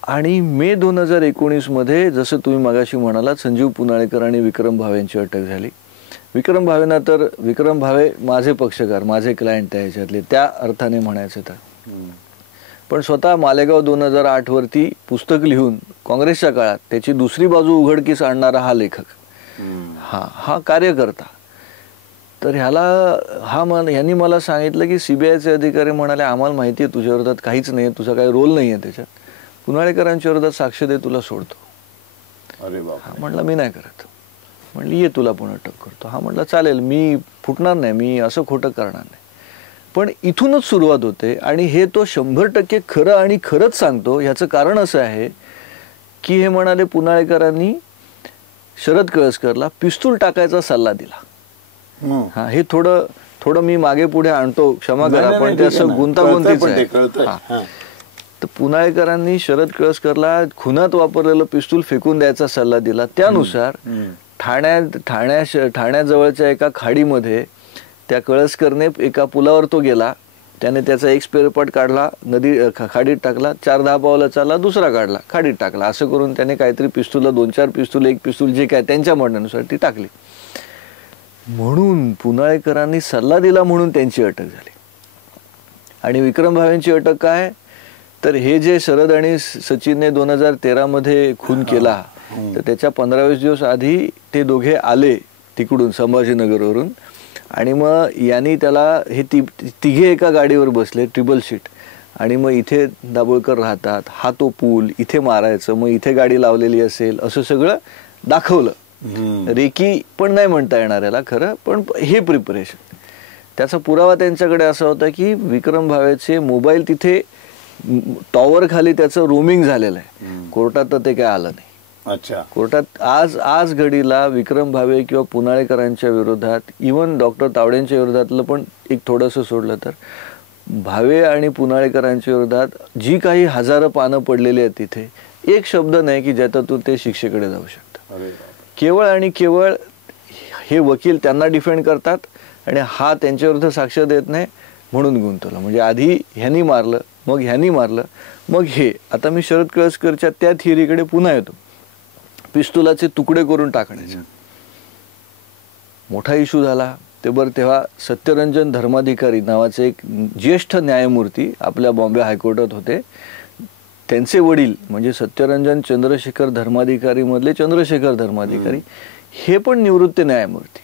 आणि मे 2019 मध्ये जसं तुम्ही मगाशी म्हणालात, संजीव पुनाळेकर आणि विक्रम भावेंची अटक झाली. विक्रम भावेंना तर, विक्रम भावे माझे पक्षकार, माझे क्लायंट त्या ह्याच्यातले, त्या अर्थाने म्हणायचं तर. पण स्वतः मालेगाव 2008 वरती पुस्तक लिहून काँग्रेसच्या काळात त्याची दुसरी बाजू उघडकीस आणणारा हा लेखक, हा कार्यकर्ता. तर ह्यांनी मला सांगितलं की सीबीआयचे अधिकारी म्हणाले आम्हाला माहिती आहे तुझ्या विरोधात काहीच नाही, तुझा काही रोल नाही आहे त्याच्यात, पुनाळेकरांच्या विरोधात साक्ष दे, तुला सोडतो. अरे बाबा. म्हटलं मी नाही करत. म्हणली ये तुला पण अटक करतो. हा म्हटलं चालेल, मी फुटणार नाही, मी असं खोटं करणार नाही. पण इथूनच सुरुवात होते. आणि हे तो 100% खरं आणि खरंच सांगतो. ह्याचं कारण असं आहे की हे म्हणाले पुनाळेकरांनी शरद कळसकरला पिस्तूल टाकायचा सल्ला दिला. हा, हे थोडं मी मागे पुढे आणतो, क्षमा करा, पण ते असं गुंतागुंतीचं आहे. तर पुनाळेकरांनी शरद कळसकरला खुनात वापरलेलं पिस्तूल फेकून द्यायचा सल्ला दिला. त्यानुसार ठाण्याजवळच्या एका खाडीमध्ये त्या कळसकरने एका पुलावर तो गेला, त्याने त्याचा एक स्पेअर पार्ट काढला, खाडीत टाकला, 4-10 पावलं चालला, दुसरा काढला, खाडीत टाकला. असं करून त्याने काहीतरी पिस्तूल, 2-4 पिस्तूल, एक पिस्तूल, जे काय त्यांच्या म्हणण्यानुसार ती टाकली. म्हणून पुनाळेकरांनी सल्ला दिला म्हणून त्यांची अटक झाली. आणि विक्रम भावेंची अटक काय, तर हे जे शरद आणि सचिनने 2013 मध्ये खून केला, तर त्याच्या 15-20 दिवस आधी ते दोघे आले तिकडून संभाजीनगरवरून. आणि मग यांनी त्याला, हे तिघे एका गाडीवर बसले, ट्रिपल सीट, आणि मग इथे दाभोळकर राहतात, हा तो पूल इथे मारायचं, मग इथे गाडी लावलेली असेल, असं सगळं दाखवलं. रेकी पण नाही म्हणता येणार याला खरं, पण हे प्रिपरेशन. त्याचा पुरावा त्यांच्याकडे असा होता की विक्रम भावेचे मोबाईल तिथे टॉवर खाली त्याचं रोमिंग झालेलं आहे. कोर्टात तर ते काय आलं नाही. अच्छा. कोर्टात आज घडीला विक्रम भावे किंवा पुनाळेकरांच्या विरोधात, इव्हन डॉक्टर तावडेंच्या विरोधातलं पण एक थोडंसं सोडलं तर, भावे आणि पुनाळेकरांच्या विरोधात जी काही हजारो पानं पडलेली आहेत तिथे एक शब्द नाही की ज्याच्यातून ते शिक्षेकडे जाऊ शकतात. केवळ आणि केवळ हे वकील त्यांना डिफेंड करतात आणि हा त्यांच्या विरुद्ध साक्ष देत नाही म्हणून गुंतवला. म्हणजे आधी ह्यांनी मारलं, मग ह्यांनी मारलं, मग हे. आता मी शरद कळसकरच्या त्या थिअरीकडे पुन्हा येतो, पिस्तुलाचे तुकडे करून टाकण्याचा मोठा इश्यू झाला. तेव्हा सत्यरंजन धर्माधिकारी नावाचे एक ज्येष्ठ न्यायमूर्ती आपल्या बॉम्बे हायकोर्टात होते. त्यांचे वडील म्हणजे सत्यरंजन चंद्रशेखर धर्माधिकारी मधले चंद्रशेखर धर्माधिकारी हे पण निवृत्त न्यायमूर्ती,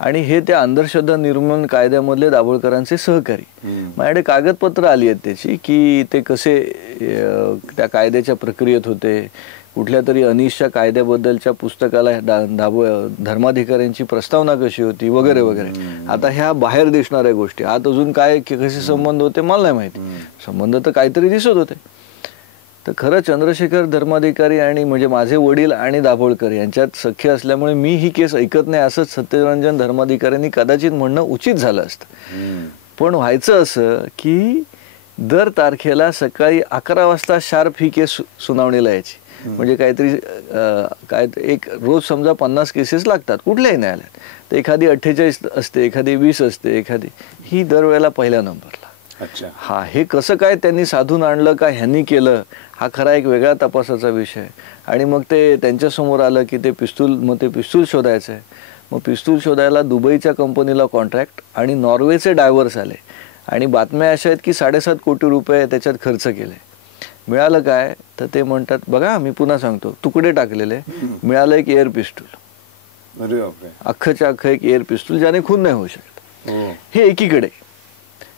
आणि हे त्या अंधश्रद्धा निर्मूलन कायद्यामधले दाभोळकरांचे सहकारी. माझ्याकडे कागदपत्र आली आहेत त्याची की ते कसे त्या कायद्याच्या प्रक्रियेत होते. कुठल्या तरी अनिशच्या कायद्याबद्दलच्या पुस्तकाला धर्माधिकाऱ्यांची प्रस्तावना कशी होती वगैरे वगैरे. आता ह्या बाहेर दिसणाऱ्या गोष्टी, आत अजून काय कसे संबंध होते मला नाही माहिती. संबंध तर काहीतरी दिसत होते. तर खरं चंद्रशेखर धर्माधिकारी आणि म्हणजे माझे वडील आणि दाभोळकर यांच्यात सख्य असल्यामुळे मी ही केस ऐकत नाही असं सत्यरंजन धर्माधिकाऱ्यांनी कदाचित म्हणणं उचित झालं असतं. पण व्हायचं असं की दर तारखेला सकाळी 11 वाजता शार्प ही केस सुनावणीला यायची. म्हणजे काहीतरी काय एक रोज समजा 50 केसेस लागतात कुठल्याही न्यायालयात, तर एखादी 48 असते, एखादी 20 असते, एखादी ही दरवेळेला पहिल्या नंबरला. अच्छा. हा, हे कसं काय त्यांनी साधून आणलं का ह्यांनी केलं, हा खरा एक वेगळा तपासाचा विषय. आणि मग ते त्यांच्यासमोर आलं की ते पिस्तूल, मग ते पिस्तूल शोधायचं आहे. मग पिस्तूल शोधायला दुबईच्या कंपनीला कॉन्ट्रॅक्ट आणि नॉर्वेचे डायव्हर्स आले आणि बातम्या अशा आहेत की 7.5 कोटी रुपये त्याच्यात खर्च केले. मिळालं काय तर ते म्हणतात, बघा मी पुन्हा सांगतो, तुकडे टाकलेले, मिळालं एक एअर पिस्तूल. अरे बापरे. अख्खच्या अख्खं एक एअर पिस्तूल ज्याने खून नाही होऊ शकत. हे एकीकडे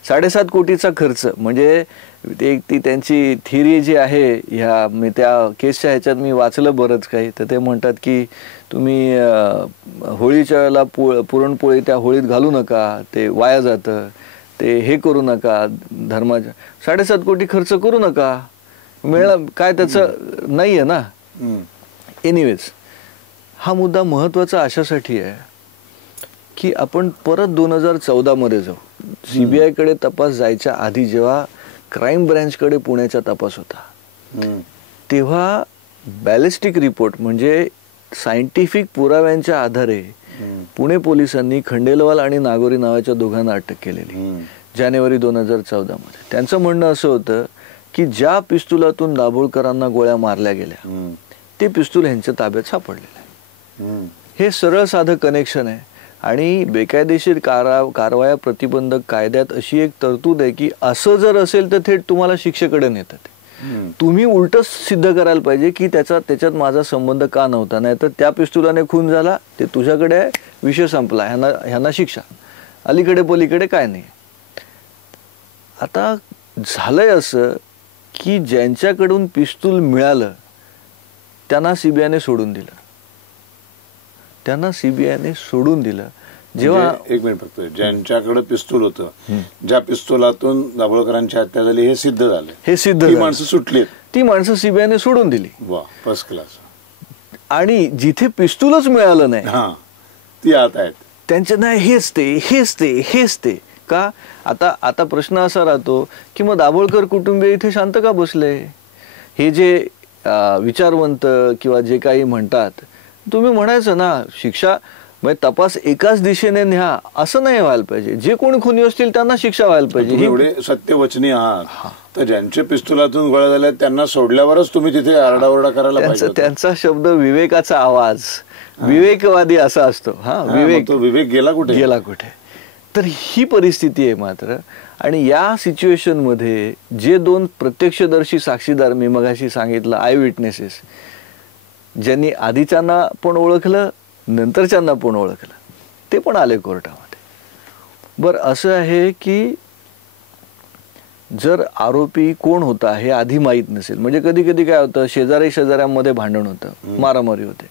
7.5 कोटीचा खर्च. म्हणजे ती त्यांची थिअरी जी आहे ह्या, मी त्या केसच्या ह्याच्यात मी वाचलं बरंच काही, तर ते म्हणतात की तुम्ही होळीच्या वेळेला पुरणपोळी त्या होळीत घालू नका, ते वाया जातं, ते हे करू नका, धर्माच्या 7.5 कोटी खर्च करू नका, मिळा काय त्याचं नाही आहे ना. एनिवेज, हा मुद्दा महत्त्वाचा अशासाठी आहे की आपण परत 2014 मध्ये जाऊ. सीबीआयकडे तपास जायच्या आधी जेव्हा क्राईम ब्रँचकडे पुण्याचा तपास होता, तेव्हा बॅलिस्टिक रिपोर्ट म्हणजे सायंटिफिक पुराव्यांच्या आधारे पुणे पोलिसांनी खंडेलवाल आणि नागोरी नावाच्या दोघांना अटक केलेली जानेवारी 2014 मध्ये. त्यांचं म्हणणं असं होतं की ज्या पिस्तुलातून दाभोळकरांना गोळ्या मारल्या गेल्या ते पिस्तूल ह्यांच्या ताब्यात सापडलेलं आहे. हे सरळ साधं कनेक्शन आहे. आणि बेकायदेशीर कारवाया प्रतिबंधक कायद्यात अशी एक तरतूद आहे की असं जर असेल तर थेट तुम्हाला शिक्षेकडे नेतात. तुम्ही उलटच सिद्ध करायला पाहिजे की त्याच्यात माझा संबंध का नव्हता, नाही तर त्या पिस्तुलाने खून झाला, ते तुझ्याकडे आहे, विषय संपला, ह्यांना शिक्षा, अलीकडे पलीकडे काय नाही. आता झालंय असं की ज्यांच्याकडून पिस्तूल मिळालं त्यांना सीबीआयने सोडून दिलं. जेव्हा एक मिनिट फक्त, ज्यांच्याकडे पिस्तूल होतं, ज्या पिस्तुलातून दाभोळकरांची हत्या झाली हे सिद्ध झालं, ती माणसं सुटली, ती माणसं सीबीआयने सोडून दिली. वा, फर्स्ट क्लास. आणि जिथे पिस्तूलच मिळालं नाही ती आता आहेत त्यांचे, नाही हेच ते का. आता प्रश्न असा राहतो की मग दाभोळकर कुटुंबीय इथे शांत का बसले. हे जे विचारवंत किंवा जे काही म्हणतात, तुम्ही म्हणायचं ना शिक्षा म्हणजे तपास एकाच दिशेने न्या, असं नाही व्हायला पाहिजे. जे कोणी खुनी असतील त्यांना शिक्षा व्हायला पाहिजे. एवढे सत्यवचनी आहात तर ज्यांच्या पिस्तुलातून गोळ्या झाल्या त्यांना सोडल्यावरच तुम्ही तिथे आरडाओरडा करायला पाहिजे. त्यांचा शब्द विवेकाचा आवाज, विवेकवादी असा असतो. विवेक गेला कुठे. तर ही परिस्थिती आहे मात्र. आणि या सिच्युएशन मध्ये जे 2 प्रत्यक्षदर्शी साक्षीदार मी मगाशी सांगितलं, आय विटनेसेस, ज्यांनी आधीच्यांना पण ओळखलं नंतरच्यांना पण ओळखलं, ते पण आले कोर्टामध्ये. बरं, असं आहे की जर आरोपी कोण होता हे आधी माहीत नसेल, म्हणजे कधी कधी काय होतं, शेजाऱ्यांमध्ये भांडण होतं, मारामारी होते,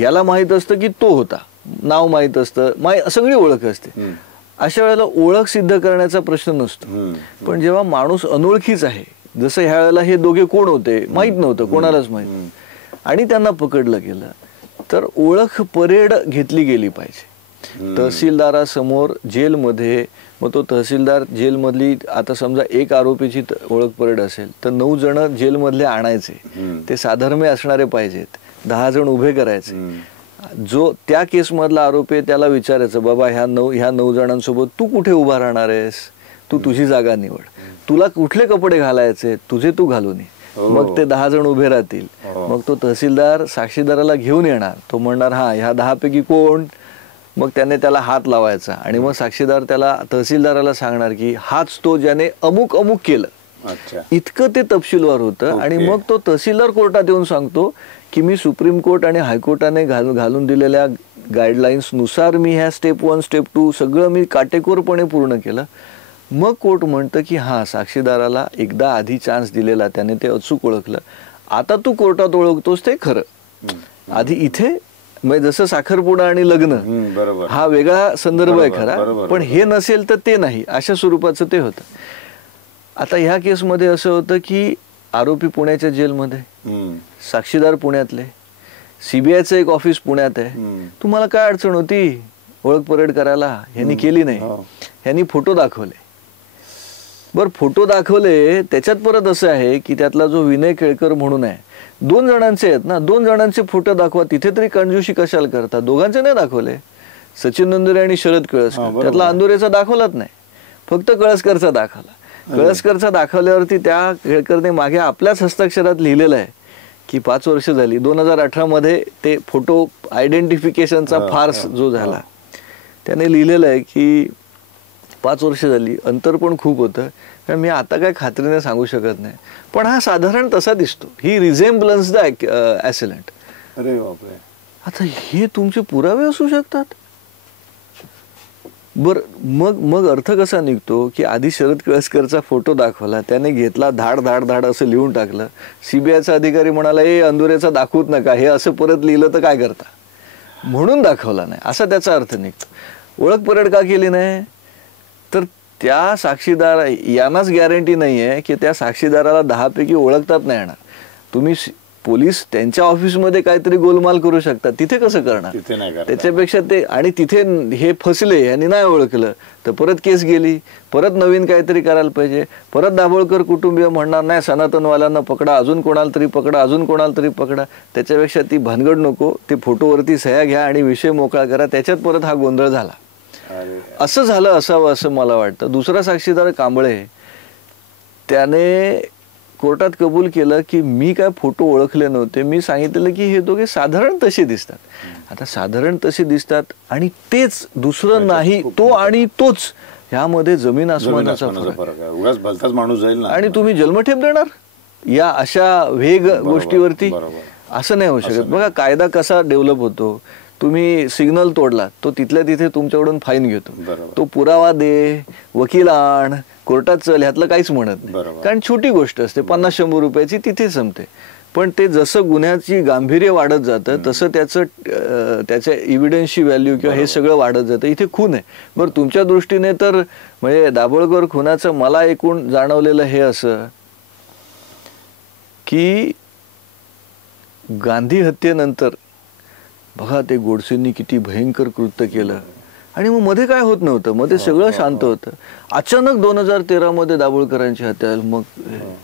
याला माहीत असतं की तो होता, नाव माहीत असतं, सगळी ओळख असते, अशा वेळेला ओळख सिद्ध करण्याचा प्रश्न नसतो. पण जेव्हा माणूस अनोळखीच आहे, जसं ह्या वेळेला हे दोघे कोण होते माहीत नव्हतं, कोणालाच माहीत, आणि त्यांना पकडलं गेलं, तर ओळख परेड घेतली गेली पाहिजे. तहसीलदारासमोर जेलमध्ये, मग तो तहसीलदार जेलमधली, आता समजा एक आरोपीची ओळख परेड असेल तर 9 जण जेलमधले आणायचे, ते साधर्म्य असणारे पाहिजेत, 10 जण उभे करायचे. जो त्या केसमधला आरोपी त्याला विचारायचं, बाबा ह्या 9 जणांसोबत तू कुठे उभा राहणार आहेस, तू तुझी जागा निवड, तुला कुठले कपडे घालायचे तुझे तू घालून ये. मग ते 10 जण उभे राहतील. मग तो तहसीलदार साक्षीदाराला घेऊन येणार, तो म्हणणार हा ह्या 10 पैकी कोण, मग त्याने त्याला हात लावायचा आणि मग साक्षीदार त्याला तहसीलदाराला सांगणार की हाच तो ज्याने अमुक अमुक केलं. इतकं ते तपशीलवार होतं. आणि मग तो तहसीलदार कोर्टात येऊन सांगतो की मी सुप्रीम कोर्ट आणि हायकोर्टाने घालून दिलेल्या गाईडलाईन्स नुसार मी ह्या स्टेप 1 स्टेप 2 सगळं मी काटेकोरपणे पूर्ण केलं. मग कोर्ट म्हणतं की हा साक्षीदाराला एकदा आधी चान्स दिलेला, त्याने ते अचूक ओळखलं, आता तू कोर्टात ओळखतोस ते खरं. आधी इथे म्हणजे जसं साखरपुडा आणि लग्न हा वेगळा संदर्भ आहे खरा, पण हे नसेल तर ते नाही, अशा स्वरूपाचं ते होतं. आता ह्या केसमध्ये असं होतं की आरोपी पुण्याच्या जेलमध्ये, साक्षीदार पुण्यातले, सीबीआयचं एक ऑफिस पुण्यात आहे. तुम्हाला काय अडचण होती ओळख परेड करायला? ह्यांनी केली नाही. ह्यांनी फोटो दाखवले. बरं, फोटो दाखवले, त्याच्यात परत असं आहे की त्यातला जो विनय केळकर म्हणून आहे, 2 जणांचे आहेत ना, 2 जणांचे फोटो दाखवा, तिथे तरी कंजूशी कशाला करता? दोघांचे नाही दाखवले, सचिन नंदुरे आणि शरद कळसकर, त्यातला अंदुरेचा दाखवलाच नाही, फक्त कळसकरचा दाखवला. कळसकरचा दाखवल्यावरती त्या केळकरने मागे आपल्याच हस्ताक्षरात लिहिलेलं आहे की 5 वर्ष झाली. 2018 मध्ये ते फोटो आयडेंटिफिकेशनचा फार्स जो झाला त्याने लिहिलेलं आहे की 5 वर्ष झाली, अंतर पण खूप होतं. कारण मी आता काय खात्रीने सांगू शकत नाही, पण हा साधारण तसा दिसतो. ही रिझेम्बलन्स द ॲसिलंट. अरे बापरे. आता हे तुमचे पुरावे असू शकतात. बर मग अर्थ कसा निघतो की आधी शरद कळसकरचा फोटो दाखवला, त्याने घेतला, धाड धाड धाड असं लिहून टाकलं. सीबीआयचा अधिकारी म्हणाला ए अंदुरेचा दाखवूच नका, हे असं परत लिहिलं तर काय करता, म्हणून दाखवला नाही असा त्याचा अर्थ निघतो. ओळख परेड का केली नाही, तर त्या साक्षीदार यांनाच गॅरंटी नाही आहे की त्या साक्षीदाराला 10 पैकी ओळखतात नाही येणार. तुम्ही पोलीस त्यांच्या ऑफिसमध्ये काहीतरी गोलमाल करू शकतात, तिथे कसं करणार, त्याच्यापेक्षा ते, आणि तिथे हे फसले, यांनी नाही ओळखलं तर परत केस गेली, परत नवीन काहीतरी करायला पाहिजे. परत दाभोळकर कुटुंबीय म्हणणार नाही सनातनवाल्यांना पकडा, अजून कोणाला तरी पकडा, अजून कोणाला तरी पकडा. त्याच्यापेक्षा ती भानगड नको, ते फोटोवरती सह्या घ्या आणि विषय मोकळा करा. त्याच्यात परत हा गोंधळ झाला. असं झालं असावं असं मला वाटतं. दुसरा साक्षीदार कांबळे, त्याने कोर्टात कबूल केलं की मी काय फोटो ओळखले नव्हते, मी सांगितलेलं की हे दोघे साधारण तसे दिसतात. आता साधारण तसे दिसतात आणि तेच दुसरं नाही, तो आणि तोच, ह्यामध्ये जमीन आसमानाचा फरक आहे. उगाच भलताच माणूस जाईल ना, आणि तुम्ही जन्मठेप देणार या अशा वेग गोष्टीवरती, असं नाही होऊ शकत. बघा कायदा कसा डेव्हलप होतो. तुम्ही सिग्नल तोडला, तो तिथल्या तिथे तुमच्याकडून फाईन घेतो. तो पुरावा दे, वकील आण, कोर्टात चल, ह्यातलं काहीच म्हणत नाही. कारण छोटी गोष्ट असते, 50-100 रुपयाची, तिथे संपते. पण ते जसं गुन्ह्याची गांभीर्य वाढत जातं तसं त्याच्या इव्हिडन्सची व्हॅल्यू किंवा हे सगळं वाढत जातं. इथे खून आहे. बरं तुमच्या दृष्टीने तर म्हणजे दाभोळकर खुनाचं मला एकूण जाणवलेलं हे असं की गांधी हत्येनंतर बघा ते गोडसेंनी किती भयंकर कृत्य केलं, आणि मग मध्ये काय होत नव्हतं, मध्ये सगळं शांत होतं. अचानक 2013 मध्ये दाभोळकरांची हत्या. मग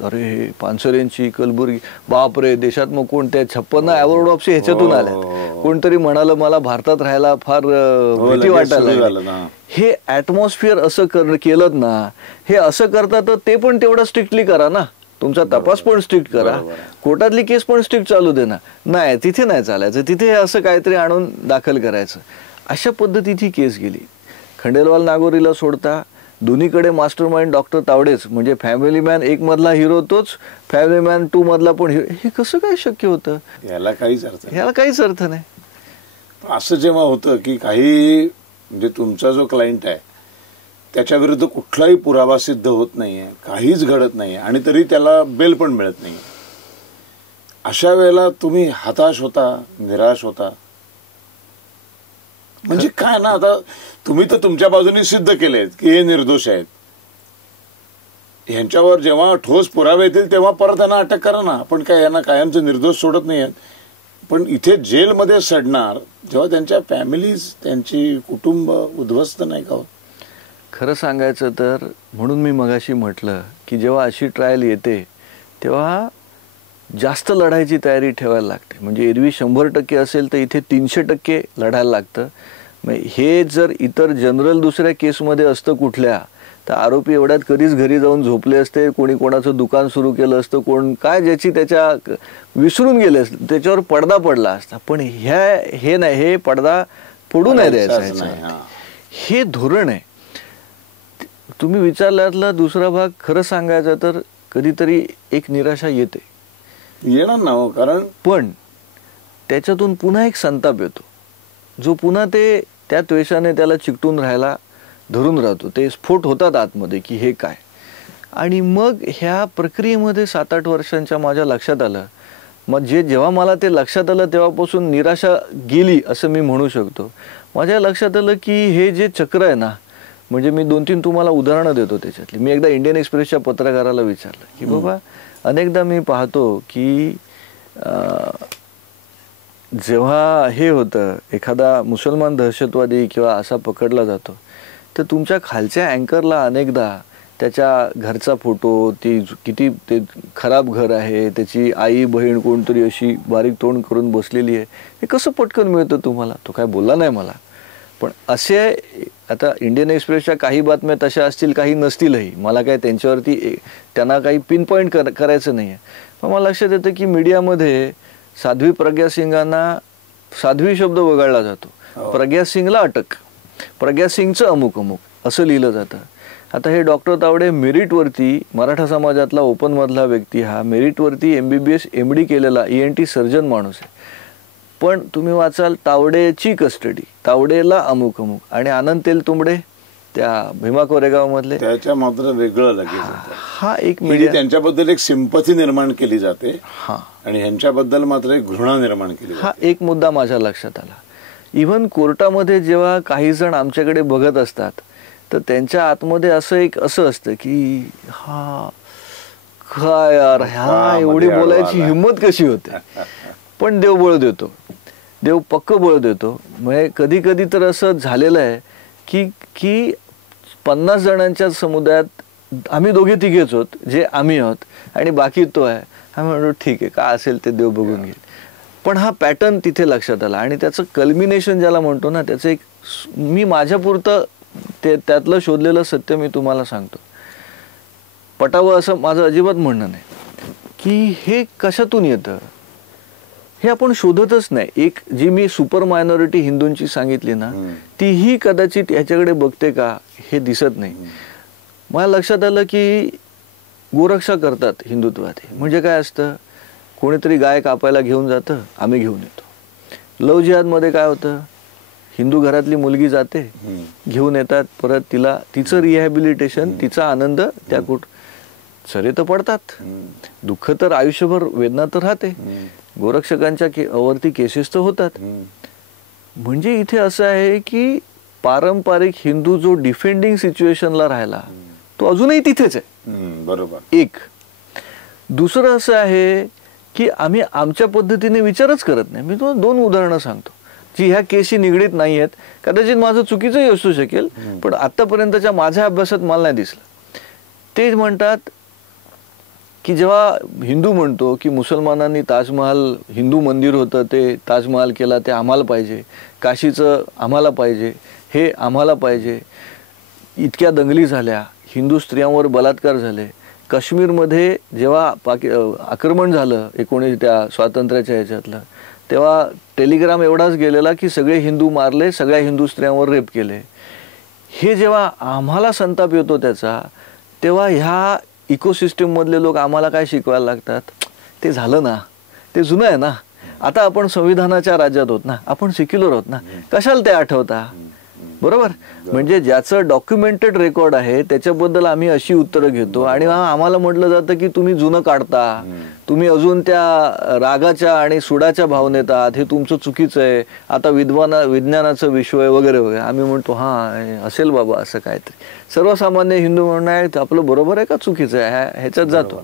अरे पानसरेंची, कलबुर्गी, बापरे, देशात मग कोणत्या 56 अवॉर्ड ऑफ ह्याच्यातून आल्या. कोणतरी म्हणालं मला भारतात राहायला फार भीती वाटायला. हे ऍटमॉस्फिअर असं केलं ना, हे असं करता तर ते पण तेवढं स्ट्रिक्टली करा ना, तुमचा तपास पण स्ट्रिक्ट करा, कोर्टातली केस पण स्ट्रिक्ट चालू दे ना. नाही, तिथे नाही चालायचं, तिथे असं काहीतरी आणून दाखल करायचं. अशा पद्धतीत ही केस गेली. खंडेलवाल नागोरीला सोडता दोन्हीकडे मास्टर माइंड डॉक्टर तावडेच, म्हणजे फॅमिली मॅन 1 मधला हिरो तोच, फॅमिली मॅन 2 मधला पण हिरो. हे कसं काय शक्य होतं, याला काहीच अर्थ नाही. असं जेव्हा होतं की काही म्हणजे तुमचा जो क्लायंट आहे त्याच्या विरुद्ध कुठलाही पुरावा सिद्ध होत नाहीये, काहीच घडत नाहीये, आणि तरी त्याला बेल पण मिळत नाही, अशा वेळेला तुम्ही हताश होता, निराश होता. म्हणजे काय ना, आता तुम्ही तर तुमच्या बाजूने सिद्ध केलेत की हे निर्दोष आहेत, ह्यांच्यावर जेव्हा ठोस पुरावे येतील तेव्हा परत त्यांना अटक करा ना. आपण काय यांना कायमचं निर्दोष सोडत नाही आहेत. पण इथे जेलमध्ये सडणार जेव्हा त्यांच्या फॅमिलीज, त्यांची कुटुंब उद्ध्वस्त नाही का होत. खरं सांगायचं तर म्हणून मी मगाशी म्हटलं की जेव्हा अशी ट्रायल येते तेव्हा जास्त लढायची तयारी ठेवायला लागते. म्हणजे एरवी 100% असेल तर इथे 300% लढायला लागतं. हे जर इतर जनरल दुसऱ्या केसमध्ये असतं कुठल्या, तर आरोपी एवढ्यात कधीच घरी जाऊन झोपले असते, कोणी कोणाचं दुकान सुरू केलं असतं, कोण काय ज्याची त्याच्या विसरून गेले असते, त्याच्यावर पडदा पडला असता. पण हे नाही, हे पडदा पडू नाही द्यायचा, हे धोरण आहे. तुम्ही विचारल्यातला दुसरा भाग खरं सांगायचा तर कधीतरी एक निराशा येते, येणार ना हो, कारण पण त्याच्यातून पुन्हा एक संताप येतो, जो पुन्हा ते त्या द्वेषाने त्याला चिकटून राहायला धरून राहतो. ते स्फोट होतात आतमध्ये की हे काय. आणि मग ह्या प्रक्रियेमध्ये 7-8 वर्षांच्या माझ्या लक्षात आलं. मग जेव्हा मला ते लक्षात आलं तेव्हापासून निराशा गेली असं मी म्हणू शकतो. माझ्या लक्षात आलं की हे जे चक्र आहे ना, म्हणजे मी 2-3 तुम्हाला उदाहरणं देतो त्याच्यातली. मी एकदा इंडियन एक्सप्रेसच्या पत्रकाराला विचारलं की बाबा अनेकदा मी पाहतो की जेव्हा हे होतं, एखादा मुसलमान दहशतवादी किंवा असा पकडला जातो, तर तुमच्या खालच्या अँकरला अनेकदा त्याच्या घरचा फोटो, ती किती ते खराब घर आहे, त्याची आई बहीण कोणतरी अशी बारीक तोंड करून बसलेली आहे, हे कसं पटकन मिळतं तुम्हाला. तो काय बोलला नाही मला, पण असे आता इंडियन एक्सप्रेसच्या काही बातम्या तशा असतील, काही नसतीलही. मला काय त्यांच्यावरती त्यांना काही पिन पॉईंट करायचं नाही आहे. पण मला लक्षात येतं की मीडियामध्ये साध्वी प्रज्ञा सिंगांना साध्वी शब्द वगळला जातो. प्रज्ञा सिंगला अटक, प्रज्ञा सिंगचं अमुक अमुक असं लिहिलं जातं. आता हे डॉक्टर तावडे मेरिटवरती, मराठा समाजातला ओपनमधला व्यक्ती, हा मेरिटवरती MBBS MD केलेला ENT सर्जन माणूस आहे. पण तुम्ही वाचाल तावडेची कस्टडी, तावडेला अमुक अमुक, आणि आनंद तेलतुंबडे त्या भीमा कोरेगाव मधले, त्याच्या मात्र वेगळं लगेच. हा एक मीडिया त्यांच्याबद्दल एक सिंपथी निर्माण केली जाते, हा, आणि ह्यांच्याबद्दल मात्र एक घृणा निर्माण केली जाते. हा एक मुद्दा माझ्या लक्षात आला. इव्हन कोर्टामध्ये जेव्हा काही जण आमच्याकडे बघत असतात तर त्यांच्या आतमध्ये असं असतं की हा काय यार, ह्या एवढी बोलायची हिंमत कशी होते. पण देव बळ देतो, देव पक्क बळ देतो. म्हणजे कधी कधी तर असं झालेलं आहे की 50 जणांच्या समुदायात आम्ही दोघे तिघेच आहोत जे आम्ही आहोत, आणि बाकी तो आहे. आम्ही म्हणतो ठीक आहे, काय असेल ते देव बघून घेईल. पण हा पॅटर्न तिथे लक्षात आला, आणि त्याचं कल्मिनेशन ज्याला म्हणतो ना, त्याचं एक, मी माझ्यापुरतं त्यातलं शोधलेलं सत्य मी तुम्हाला सांगतो. पटावं असं माझं अजिबात म्हणणं नाही की हे कशातून येतं हे आपण शोधतच नाही. एक जी मी सुपर मायनॉरिटी हिंदूंची सांगितली ना, तीही कदाचित याच्याकडे बघते का हे दिसत नाही. मला लक्षात आलं की गोरक्षा करतात हिंदुत्वादी. म्हणजे काय असतं, कोणीतरी गाय कापायला घेऊन जातं, आम्ही घेऊन येतो. लव जिहादमध्ये काय होतं, हिंदू घरातली मुलगी जाते, घेऊन येतात, परत तिचं रिहॅबिलिटेशन, तिचा आनंद, त्या सरे तर पडतात, दुःख तर आयुष्यभर, वेदना तर राहते, गोरक्षकांच्या वरती केसेस तर होतात. म्हणजे इथे असं आहे की पारंपरिक हिंदू जो डिफेंडिंग सिच्युएशनला राहिला तो अजूनही तिथेच आहे. बरोबर. एक दुसरं असं आहे की आम्ही आमच्या पद्धतीने विचारच करत नाही. मी तुम्हाला 2 उदाहरणं सांगतो जी ह्या केसशी निगडीत नाही आहेत. कदाचित माझं चुकीचंही असू शकेल, पण आतापर्यंतच्या माझ्या अभ्यासात मला नाही दिसलं. ते म्हणतात की जेव्हा हिंदू म्हणतो की मुसलमानांनी ताजमहाल, हिंदू मंदिर होतं ते ताजमहाल केला, ते आम्हाला पाहिजे, काशीचं आम्हाला पाहिजे, हे आम्हाला पाहिजे, इतक्या दंगली झाल्या, हिंदू स्त्रियांवर बलात्कार झाले, काश्मीरमध्ये जेव्हा आक्रमण झालं त्या स्वातंत्र्याच्या ह्याच्यातलं, तेव्हा टेलिग्राम एवढाच गेलेला की सगळे हिंदू मारले, सगळ्या हिंदू स्त्रियांवर रेप केले. हे जेव्हा आम्हाला संताप येतो त्याचा, तेव्हा ह्या इकोसिस्टम मधले लोक आम्हाला काय शिकवायला लागतात, ते झालं ना, ते जुनं आहे ना, आता आपण संविधानाच्या राज्यात आहोत ना, आपण सेक्युलर आहोत ना, कशाला ते आठवता. बरोबर. म्हणजे ज्याचं डॉक्युमेंटेड रेकॉर्ड आहे त्याच्याबद्दल आम्ही अशी उत्तरं घेतो, आणि आम्हाला म्हटलं जातं की तुम्ही जुनं काढता, तुम्ही अजून त्या रागाच्या आणि सुडाच्या भावनेत आहात, हे तुमचं चुकीचं आहे, आता विज्ञानाचं विश्व आहे वगैरे वगैरे. आम्ही म्हणतो हा असेल बाबा असं काहीतरी. सर्वसामान्य हिंदू म्हणणं आहे आपलं बरोबर आहे का चुकीचं आहे ह्याच्यात जातो.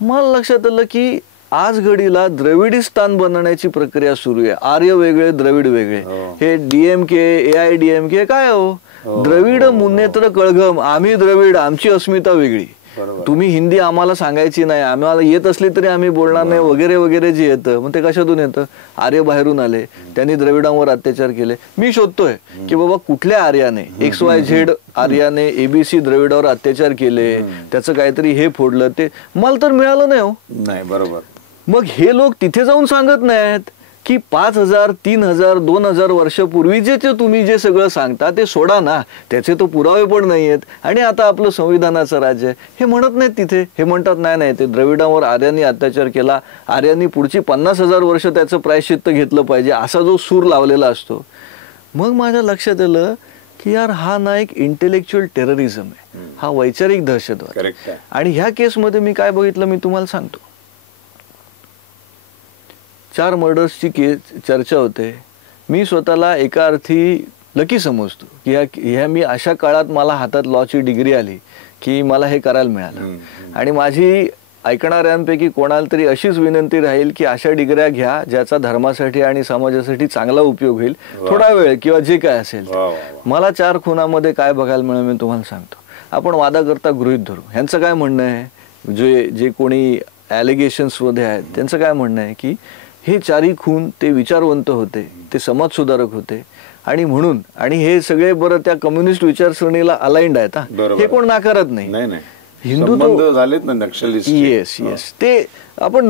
मला लक्षात आलं की आज घडीला द्रविडिस्तान बनवण्याची प्रक्रिया सुरू आहे. आर्य वेगळे, द्रविड वेगळे. हे DMK, AIDMK काय हो, द्रविड मुन्नेत्र कळघम, आम्ही द्रविड, आमची अस्मिता वेगळी, तुम्ही हिंदी आम्हाला सांगायची नाही, आम्हाला येत असली तरी आम्ही बोलणार नाही वगैरे वगैरे जे येतं. मग ते कशातून येतं, आर्य बाहेरून आले, त्यांनी द्रविडांवर अत्याचार केले. मी शोधतोय की बाबा कुठल्या आर्याने, XYZ आर्याने ABC द्रविडावर अत्याचार केले, त्याचं काहीतरी हे फोडलं, ते मला तर मिळालं नाही. हो नाही. बरोबर. मग हे लोक तिथे जाऊन सांगत नाहीत की 5000, 3000, 2000 वर्षापूर्वीचे तुम्ही जे सगळं सांगता ते सोडा ना, त्याचे तो पुरावे पण नाही आहेत, आणि आता आपलं संविधानाचं राज्य आहे, हे म्हणत नाहीत तिथे. हे म्हणतात नाही ते द्रविडांवर आर्यांनी अत्याचार केला, आर्यांनी पुढची 50,000 वर्ष त्याचं प्रायश्चित्त घेतलं पाहिजे, असा जो सूर लावलेला असतो. मग माझ्या लक्षात आलं की यार हा ना एक इंटेलेक्च्युअल टेररिझम आहे, हा वैचारिक दहशतवाद. आणि ह्या केसमध्ये मी काय बघितलं मी तुम्हाला सांगतो. 4 मर्डर्सची चर्चा होते. मी स्वतःला एका अर्थी लकी समजतो की ह्या मी अशा काळात मला हातात लॉची डिग्री आली की मला हे करायला मिळालं. आणि माझी ऐकणाऱ्यांपैकी कोणाला तरी अशीच विनंती राहील की अशा डिग्र्या घ्या ज्याचा धर्मासाठी आणि समाजासाठी चांगला उपयोग होईल, थोडा वेळ किंवा जे काय असेल. मला 4 खुनामध्ये काय बघायला मिळालं मी तुम्हाला सांगतो. आपण वादाकरता गृहीत धरू, ह्यांचं काय म्हणणं आहे, जे कोणी ॲलिगेशन्समध्ये आहेत त्यांचं काय म्हणणं आहे की हे 4ही खून ते विचारवंत होते, ते समाजसुधारक होते, आणि म्हणून, आणि हे सगळे बरं त्या कम्युनिस्ट विचारसरणीला अलाइंड आहेत, हे कोण नाकारत नाही. हिंदू झालेत ना नक्षलिस्ट. येस येस, ते आपण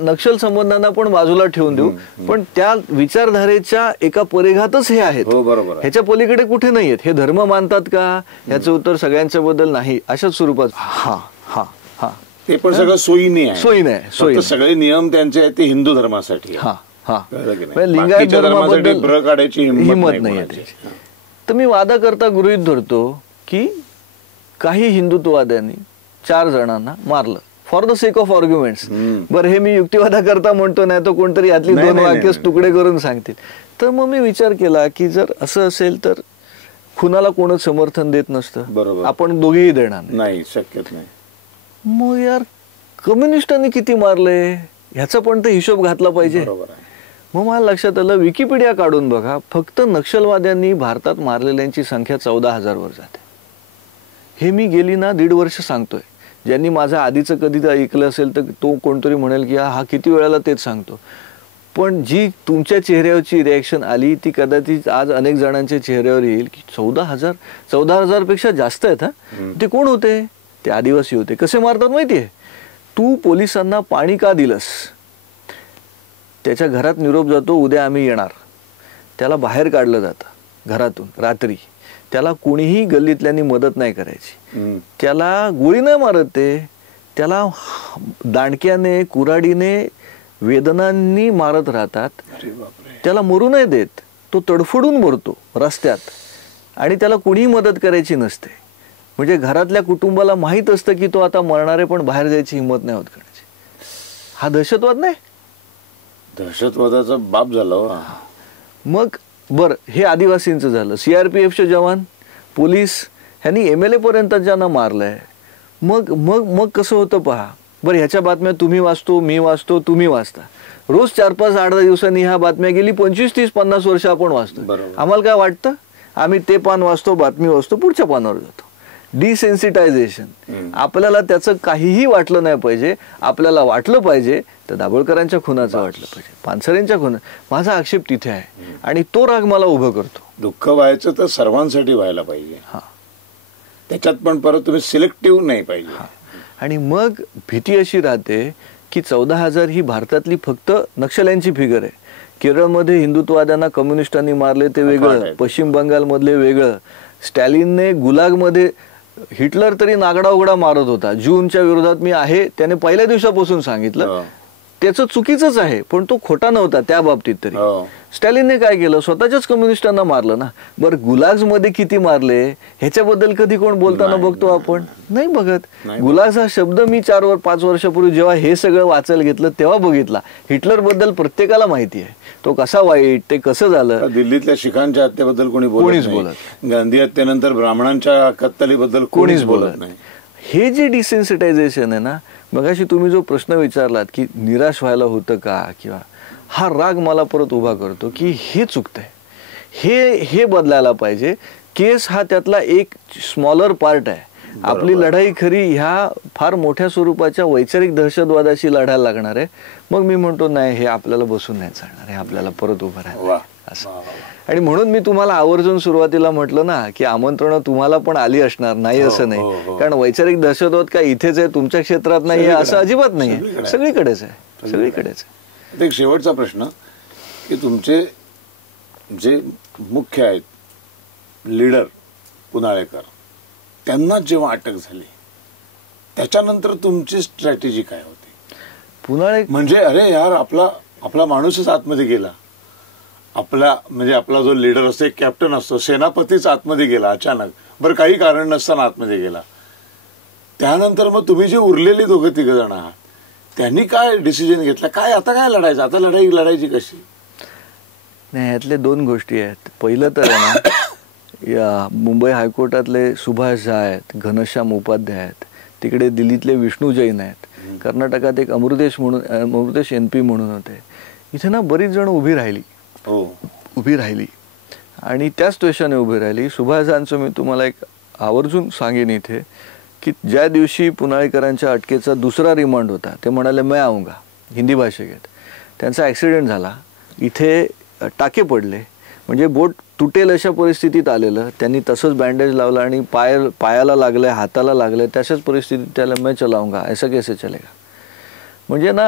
नक्षल संबंधांना पण बाजूला ठेवून देऊ, पण त्या विचारधारेच्या एका परिघातच हे आहेत. ह्याच्या पलीकडे कुठे नाहीयेत. हे धर्म मानतात का, ह्याचं उत्तर सगळ्यांच्या बद्दल नाही अशाच स्वरूपात. हा हा हा, ते पण सगळं सोयीने आहे. सोयीने सगळे नियम त्यांचे आहेत ते हिंदू धर्मासाठी. हा हा, लिंगायत धर्माबद्दल ब्र काढायची हिंमत नाही. तर मी वादा करता गृहीत धरतो की काही हिंदुत्ववाद्यांनी 4 जणांना मारलं for the sake of arguments. बरं, हे मी युक्तिवादा करता म्हणतो, नाही तर कोणतरी यातली 2 वाक्य तुकडे करून सांगतील. तर मग मी विचार केला की जर असं असेल तर खुनाला कोणच समर्थन देत नसतं, आपण दोघेही देणार नाही, शक्यच नाही. मग यार कम्युनिस्टांनी किती मारले ह्याचा पण तर हिशोब घातला पाहिजे. मग मला लक्षात आलं, विकिपीडिया काढून बघा, फक्त नक्षलवाद्यांनी भारतात मारलेल्यांची संख्या 14,000 वर जाते. हे मी गेली ना 1.5 वर्ष सांगतोय. ज्यांनी माझं आधीचं कधी ऐकलं असेल तर तो कोणतरी म्हणेल की हा किती वेळाला तेच सांगतो. पण जी तुमच्या चेहऱ्यावरची रिॲक्शन आली ती कदाचित आज अनेक जणांच्या चेहऱ्यावर येईल की 14,000 पेक्षा जास्त आहेत. ते कोण होते? ते आदिवासी होते. कसे मारतात माहितीये? तू पोलिसांना पाणी का दिलंस, त्याच्या घरात निरोप जातो उद्या आम्ही येणार, त्याला बाहेर काढलं जातं घरातून रात्री, त्याला कोणीही गल्लीतल्यांनी मदत नाही करायची, त्याला गोळी नाही मारत, त्याला दांडक्याने कुऱ्हाडीने वेदनांनी मारत राहतात, त्याला मरू नाही देत, तो तडफडून मरतो रस्त्यात आणि त्याला कोणीही मदत करायची नसते. म्हणजे घरातल्या कुटुंबाला माहीत असतं की तो आता मरणार आहे, पण बाहेर जायची हिंमत नाही होत करायची. हा दहशतवाद नाही? दहशतवादाचा बाप झाला. मग बर, हे आदिवासींचं झालं. CRPFचे जवान, पोलीस ह्यांनी MLA पर्यंत ज्यांना मारलंय. मग मग मग कसं होतं पहा बरं. ह्याच्या बातम्या तुम्ही वाचतो, मी वाचतो, तुम्ही वाचता. रोज 4-5, 8-10 दिवसांनी ह्या बातम्या गेली 25, 30, 50 वर्ष आपण वाचतो. आम्हाला काय वाटतं? आम्ही ते पान वाचतो, बातमी वाचतो, पुढच्या पानावर जातो. डिसेन्सिटायझेशन. आपल्याला त्याचं काहीही वाटलं नाही पाहिजे. आपल्याला वाटलं पाहिजे तर दाभोळकरांच्या खुनाचं वाटलं पाहिजे, पानसरेंच्या खुना. माझा आक्षेप तिथे आहे आणि तो राग मला उभं करतो. दुःख व्हायचं तर सर्वांसाठी व्हायला पाहिजे. त्याच्यात पण परत तुम्ही सिलेक्टिव्ह नाही पाहिजे. आणि मग भीती अशी राहते की 14,000 ही भारतातली फक्त नक्षल्यांची फिगर आहे. केरळमध्ये हिंदुत्ववाद्यांना कम्युनिस्टांनी मारले ते वेगळं, पश्चिम बंगालमधले वेगळं. स्टॅलिनने गुलागमध्ये हिटलर तरी नागडा उघडा मारत होता. जूनच्या विरोधात मी आहे त्याने पहिल्या दिवसापासून सांगितलं. त्याचं चुकीचंच आहे पण तो खोटा नव्हता त्या बाबतीत. तरी स्टॅलिनने काय केलं? स्वतःच्याच कम्युनिस्टांना मारलं ना. बरं, गुलाग्स मध्ये किती मारले ह्याच्याबद्दल कधी कोण बोलताना बघतो आपण? नाही बघत. गुलाग्स हा शब्द मी 4-5 वर्षापूर्वी जेव्हा हे सगळं वाचायला घेतलं तेव्हा बघितला. हिटलर बद्दल प्रत्येकाला माहिती आहे तो कसा वाईट, ते कसं झालं. दिल्लीतल्या शिखांच्या हत्येबद्दल कोणीच बोलत. गांधी हत्येनंतर ब्राह्मणांच्या कत्तलीबद्दल कोणीच बोलत नाही. हे जे डिसेन्सिटायझेशन आहे ना, मगाशी तुम्ही जो प्रश्न विचारलात की निराश व्हायला होतं का, किंवा हा राग मला परत उभा करतो की हे चुकतंय, हे बदलायला पाहिजे. केस हा त्यातला एक स्मॉलर पार्ट आहे. आपली लढाई खरी ह्या फार मोठ्या स्वरूपाच्या वैचारिक दहशतवादाशी लढायला लागणार आहे. मग मी म्हणतो नाही, हे आपल्याला बसून नाही चालणार, हे आपल्याला परत उभं राहायला असं. आणि म्हणून मी तुम्हाला आवर्जून सुरुवातीला म्हटलं ना की आमंत्रण तुम्हाला पण आली असणार, नाही असं नाही. कारण वैचारिक दहशतवाद काय इथेच आहे, तुमच्या क्षेत्रात नाही आहे असं अजिबात नाही आहे, सगळीकडेच आहे, सगळीकडेच आहे. एक शेवटचा प्रश्न की तुमचे जे मुख्य आहेत लीडर पुनाळेकर, त्यांना जेव्हा अटक झाली त्याच्यानंतर तुमची स्ट्रॅटेजी काय होती? पुनाळे म्हणजे अरे यार आपला माणूसच आतमध्ये गेला, आपला जो लीडर असतो, एक कॅप्टन असतो, सेनापतीच आतमध्ये गेला अचानक, बरं काही कारण नसताना आतमध्ये गेला. त्यानंतर मग तुम्ही जे उरलेले 2-3 जण आहात त्यांनी काय डिसिजन घेतला? काय आता काय लढायचं? आता लढायची कशी? नाही, यातले 2 गोष्टी आहेत. पहिलं तर आहे ना, या मुंबई हायकोर्टातले सुभाष झा आहेत, घनश्याम उपाध्याय आहेत, तिकडे दिल्लीतले विष्णू जैन आहेत, कर्नाटकात एक अमृतेश NP म्हणून होते. इथे ना बरीच जण उभी राहिली आणि त्याच स्टेशनने उभी राहिली. सुभाष झांचं मी तुम्हाला एक आवर्जून सांगेन इथे की ज्या दिवशी पुनाळेकरांच्या अटकेचा 2रा रिमांड होता, ते म्हणाले मैं आऊंगा, हिंदी भाषेत. त्यांचा ॲक्सिडेंट झाला, इथे टाके पडले. म्हणजे बोट तुटेल अशा परिस्थितीत आलेलं, त्यांनी तसंच बँडेज लावलं आणि पायाला लागलं, हाताला लागलं, तशाच परिस्थितीत त्याला मैं चलाऊंगा ऐसा कैसे चलेगा. म्हणजे ना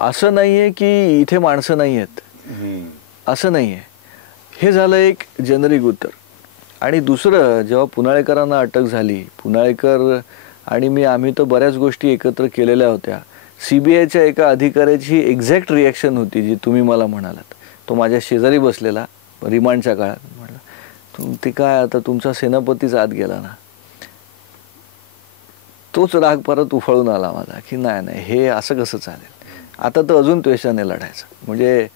असं नाहीये की इथे माणसं नाही आहेत, असं नाहीये. हे झालं एक जेनरिक उत्तर. आणि दुसरं, जेव्हा पुनाळेकरांना अटक झाली, पुनाळेकर आणि आम्ही तर बऱ्याच गोष्टी एकत्र केलेल्या होत्या. CBIच्या एका अधिकाऱ्याची एक्झॅक्ट रिॲक्शन होती जी तुम्ही मला म्हणालात. तो माझ्या शेजारी बसलेला रिमांडच्या काळात. म्हटलं ते काय आता तुमचा सेनापतीच आत गेला ना. तोच राग परत उफाळून आला माझा की नाही हे असं कसं चालेल. आता तर अजून त्वेषाने लढायचं. म्हणजे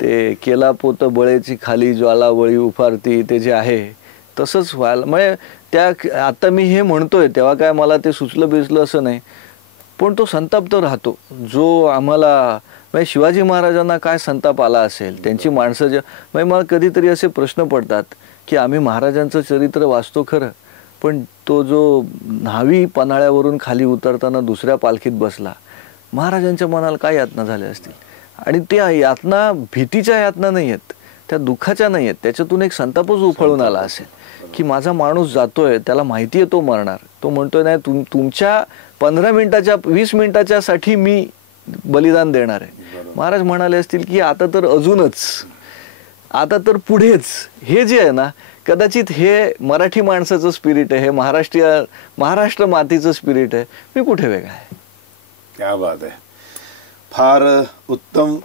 ते केला पोत बळेची खाली ज्वाला बळी उफारती ते जे आहे तसंच व्हायला. म्हणजे त्या आता मी हे म्हणतोय तेव्हा काय मला ते सुचलं बिचलं असं नाही, पण तो संताप तर राहतो जो आम्हाला. म्हणजे शिवाजी महाराजांना काय संताप आला असेल, त्यांची माणसं म्हणजे मला कधीतरी असे प्रश्न पडतात की आम्ही महाराजांचं चरित्र वाचतो खरं, पण तो जो न्हावी पन्हाळ्यावरून खाली उतरताना दुसऱ्या पालखीत बसला, महाराजांच्या मनाला काय यातना झाल्या असतील. आणि त्या यातना भीतीच्या यातना नाही आहेत, त्या दुःखाच्या नाही आहेत, त्याच्यातून एक संतापच उफाळून आला असेल की माझा माणूस जातोय, त्याला माहिती आहे तो मरणार, तो म्हणतोय नाही तुमच्या 15 मिनिटाच्या 20 मिनिटाच्या साठी मी बलिदान देणार आहे. महाराज म्हणाले असतील की आता तर अजूनच, आता तर पुढेच. हे जे आहे ना, कदाचित हे मराठी माणसाचं स्पिरिट आहे, हे महाराष्ट्र मातीचं स्पिरिट आहे. मी कुठे वेगळा आहे. क्या बात आहे. फार उत्तम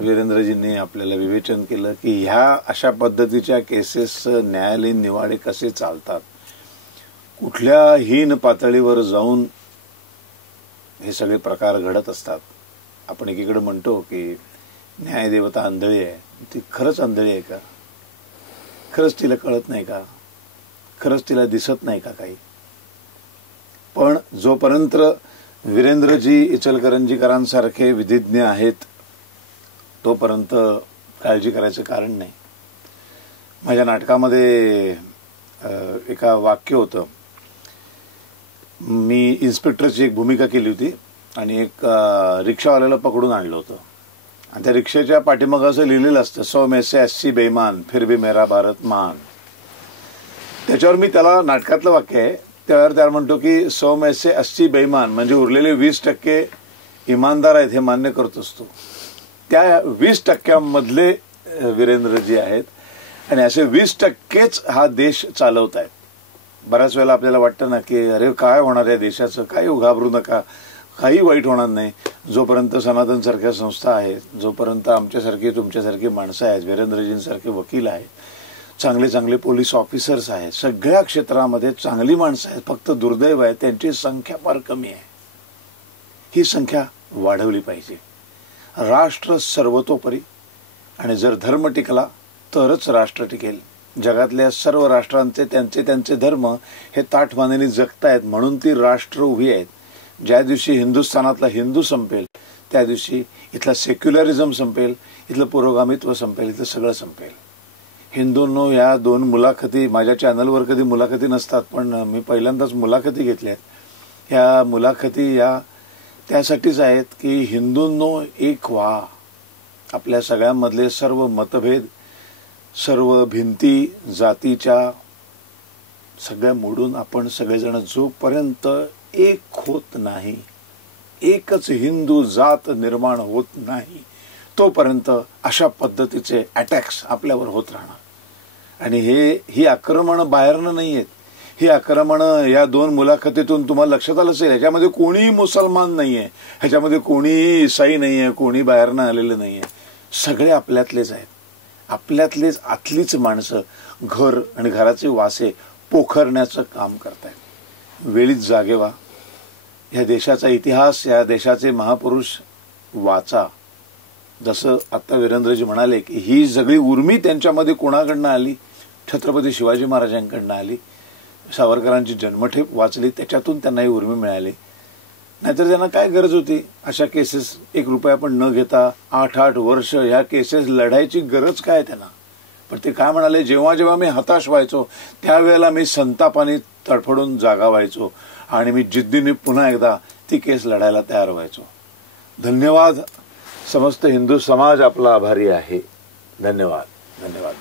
वीरेंद्रजींनी आपल्याला विवेचन केलं की ह्या अशा पद्धतीच्या केसेस न्यायालयीन निवाडे कसे चालतात, कुठल्या हीन पातळीवर जाऊन हे सगळे प्रकार घडत असतात. आपण एकीकडे म्हणतो की न्यायदेवता आंधळी आहे, ती खरंच आंधळी आहे का? खरंच तिला कळत नाही का? खरंच तिला दिसत नाही का काही? पण जोपर्यंत वीरेंद्रजी इचलकरंजीकरांसारखे विधिज्ञ आहेत तोपर्यंत काळजी करायचं कारण नाही. माझ्या नाटकामध्ये एका वाक्य होतं. मी इन्स्पेक्टरची एक भूमिका केली होती आणि एक रिक्षावाल्याला पकडून आणलं होतं आणि त्या रिक्षेच्या पाठीमागं असं लिहिलेलं असतं 100 में से 80 बेईमान फिर भी मेरा भारत महान. त्याच्यावर मी त्याला नाटकातलं वाक्य आहे त्यावर त्याला म्हणतो की 100 में से 80 बेईमान म्हणजे उरलेले 20% इमानदार आहेत हे मान्य करत असतो. त्या 20%मधले वीरेंद्रजी आहेत आणि असे 20%च हा देश चालवत आहेत. बऱ्याच वेळेला आपल्याला वाटतं ना की अरे काय होणार आहे देशाचं, काही घाबरू नका, काही वाईट होणार नाही. जोपर्यंत सनातन सारख्या संस्था आहेत, जोपर्यंत आमच्यासारखी तुमच्यासारखी माणसं आहेत, वीरेंद्रजींसारखे वकील आहेत, चांगले चांगले पोलीस ऑफिसर्स आहेत, सगळ्या क्षेत्रामध्ये चांगली माणसं आहेत. फक्त दुर्दैव आहे त्यांची संख्या फार कमी आहे. ही संख्या वाढवली पाहिजे. राष्ट्र सर्वतोपरी आणि जर धर्म टिकला तरच राष्ट्र टिकेल. जगातल्या सर्व राष्ट्रांचे त्यांचे धर्म हे ताठमानेने जगतायत म्हणून ती राष्ट्र उभी आहेत. ज्या दिवशी हिंदुस्थानातला हिंदू संपेल त्या दिवशी इथला सेक्युलरिझम संपेल, इथलं पुरोगामित्व संपेल, इथलं सगळं संपेल. हिंदूंनो या 2 मुलाखती माझ्या चॅनलवर कधी मुलाखती नसतात पण मी पहिल्यांदाच मुलाखती घेतल्या आहेत. ह्या मुलाखती या त्यासाठीच आहेत की हिंदूंनो एक व्हा. आपल्या सगळ्यांमधले सर्व मतभेद, सर्व भिंती जातीच्या सगळ्या मोडून आपण सगळेजण जोपर्यंत एक होत नाही, एकच हिंदू जात निर्माण होत नाही तोपर्यंत अशा पद्धतीचे अटॅक्स आपल्यावर होत राहणार. आणि ही आक्रमण बाहेरनं नाही आहेत. ही आक्रमण या 2 मुलाखतीतून तुम्हाला लक्षात आलं असेल ह्याच्यामध्ये कोणीही मुसलमान नाहीये, ह्याच्यामध्ये कोणीही ईसाई नाहीये, कोणी बाहेरनं आलेलं नाहीये. सगळे आपल्यातलेच आहेत. आपल्यातलेच आतलीच माणसं घर आणि घराचे वासे पोखरण्याचं काम करतायत. वेळीच जागे व्हा. या देशाचा इतिहास, या देशाचे महापुरुष वाचा. जसं आता वीरेंद्रजी म्हणाले की ही सगळी उर्मी त्यांच्यामध्ये कोणाकडनं आली? छत्रपती शिवाजी महाराजांकडनं आली. सावरकरांची जन्मठेप वाचली त्याच्यातून त्यांना ही उर्मी मिळाली. नाहीतर त्यांना काय गरज होती अशा केसेस 1 रुपया पण न घेता 8-8 वर्ष ह्या केसेस लढायची गरज काय त्यांना? पण ते काय म्हणाले, जेव्हा जेव्हा मी हताश व्हायचो त्यावेळेला मी संतापाने तडफडून जागा व्हायचो आणि मी जिद्दीने पुन्हा एकदा ती केस लढायला तयार व्हायचो. धन्यवाद. समस्त हिंदू समाज आपला आभारी आहे. धन्यवाद. धन्यवाद.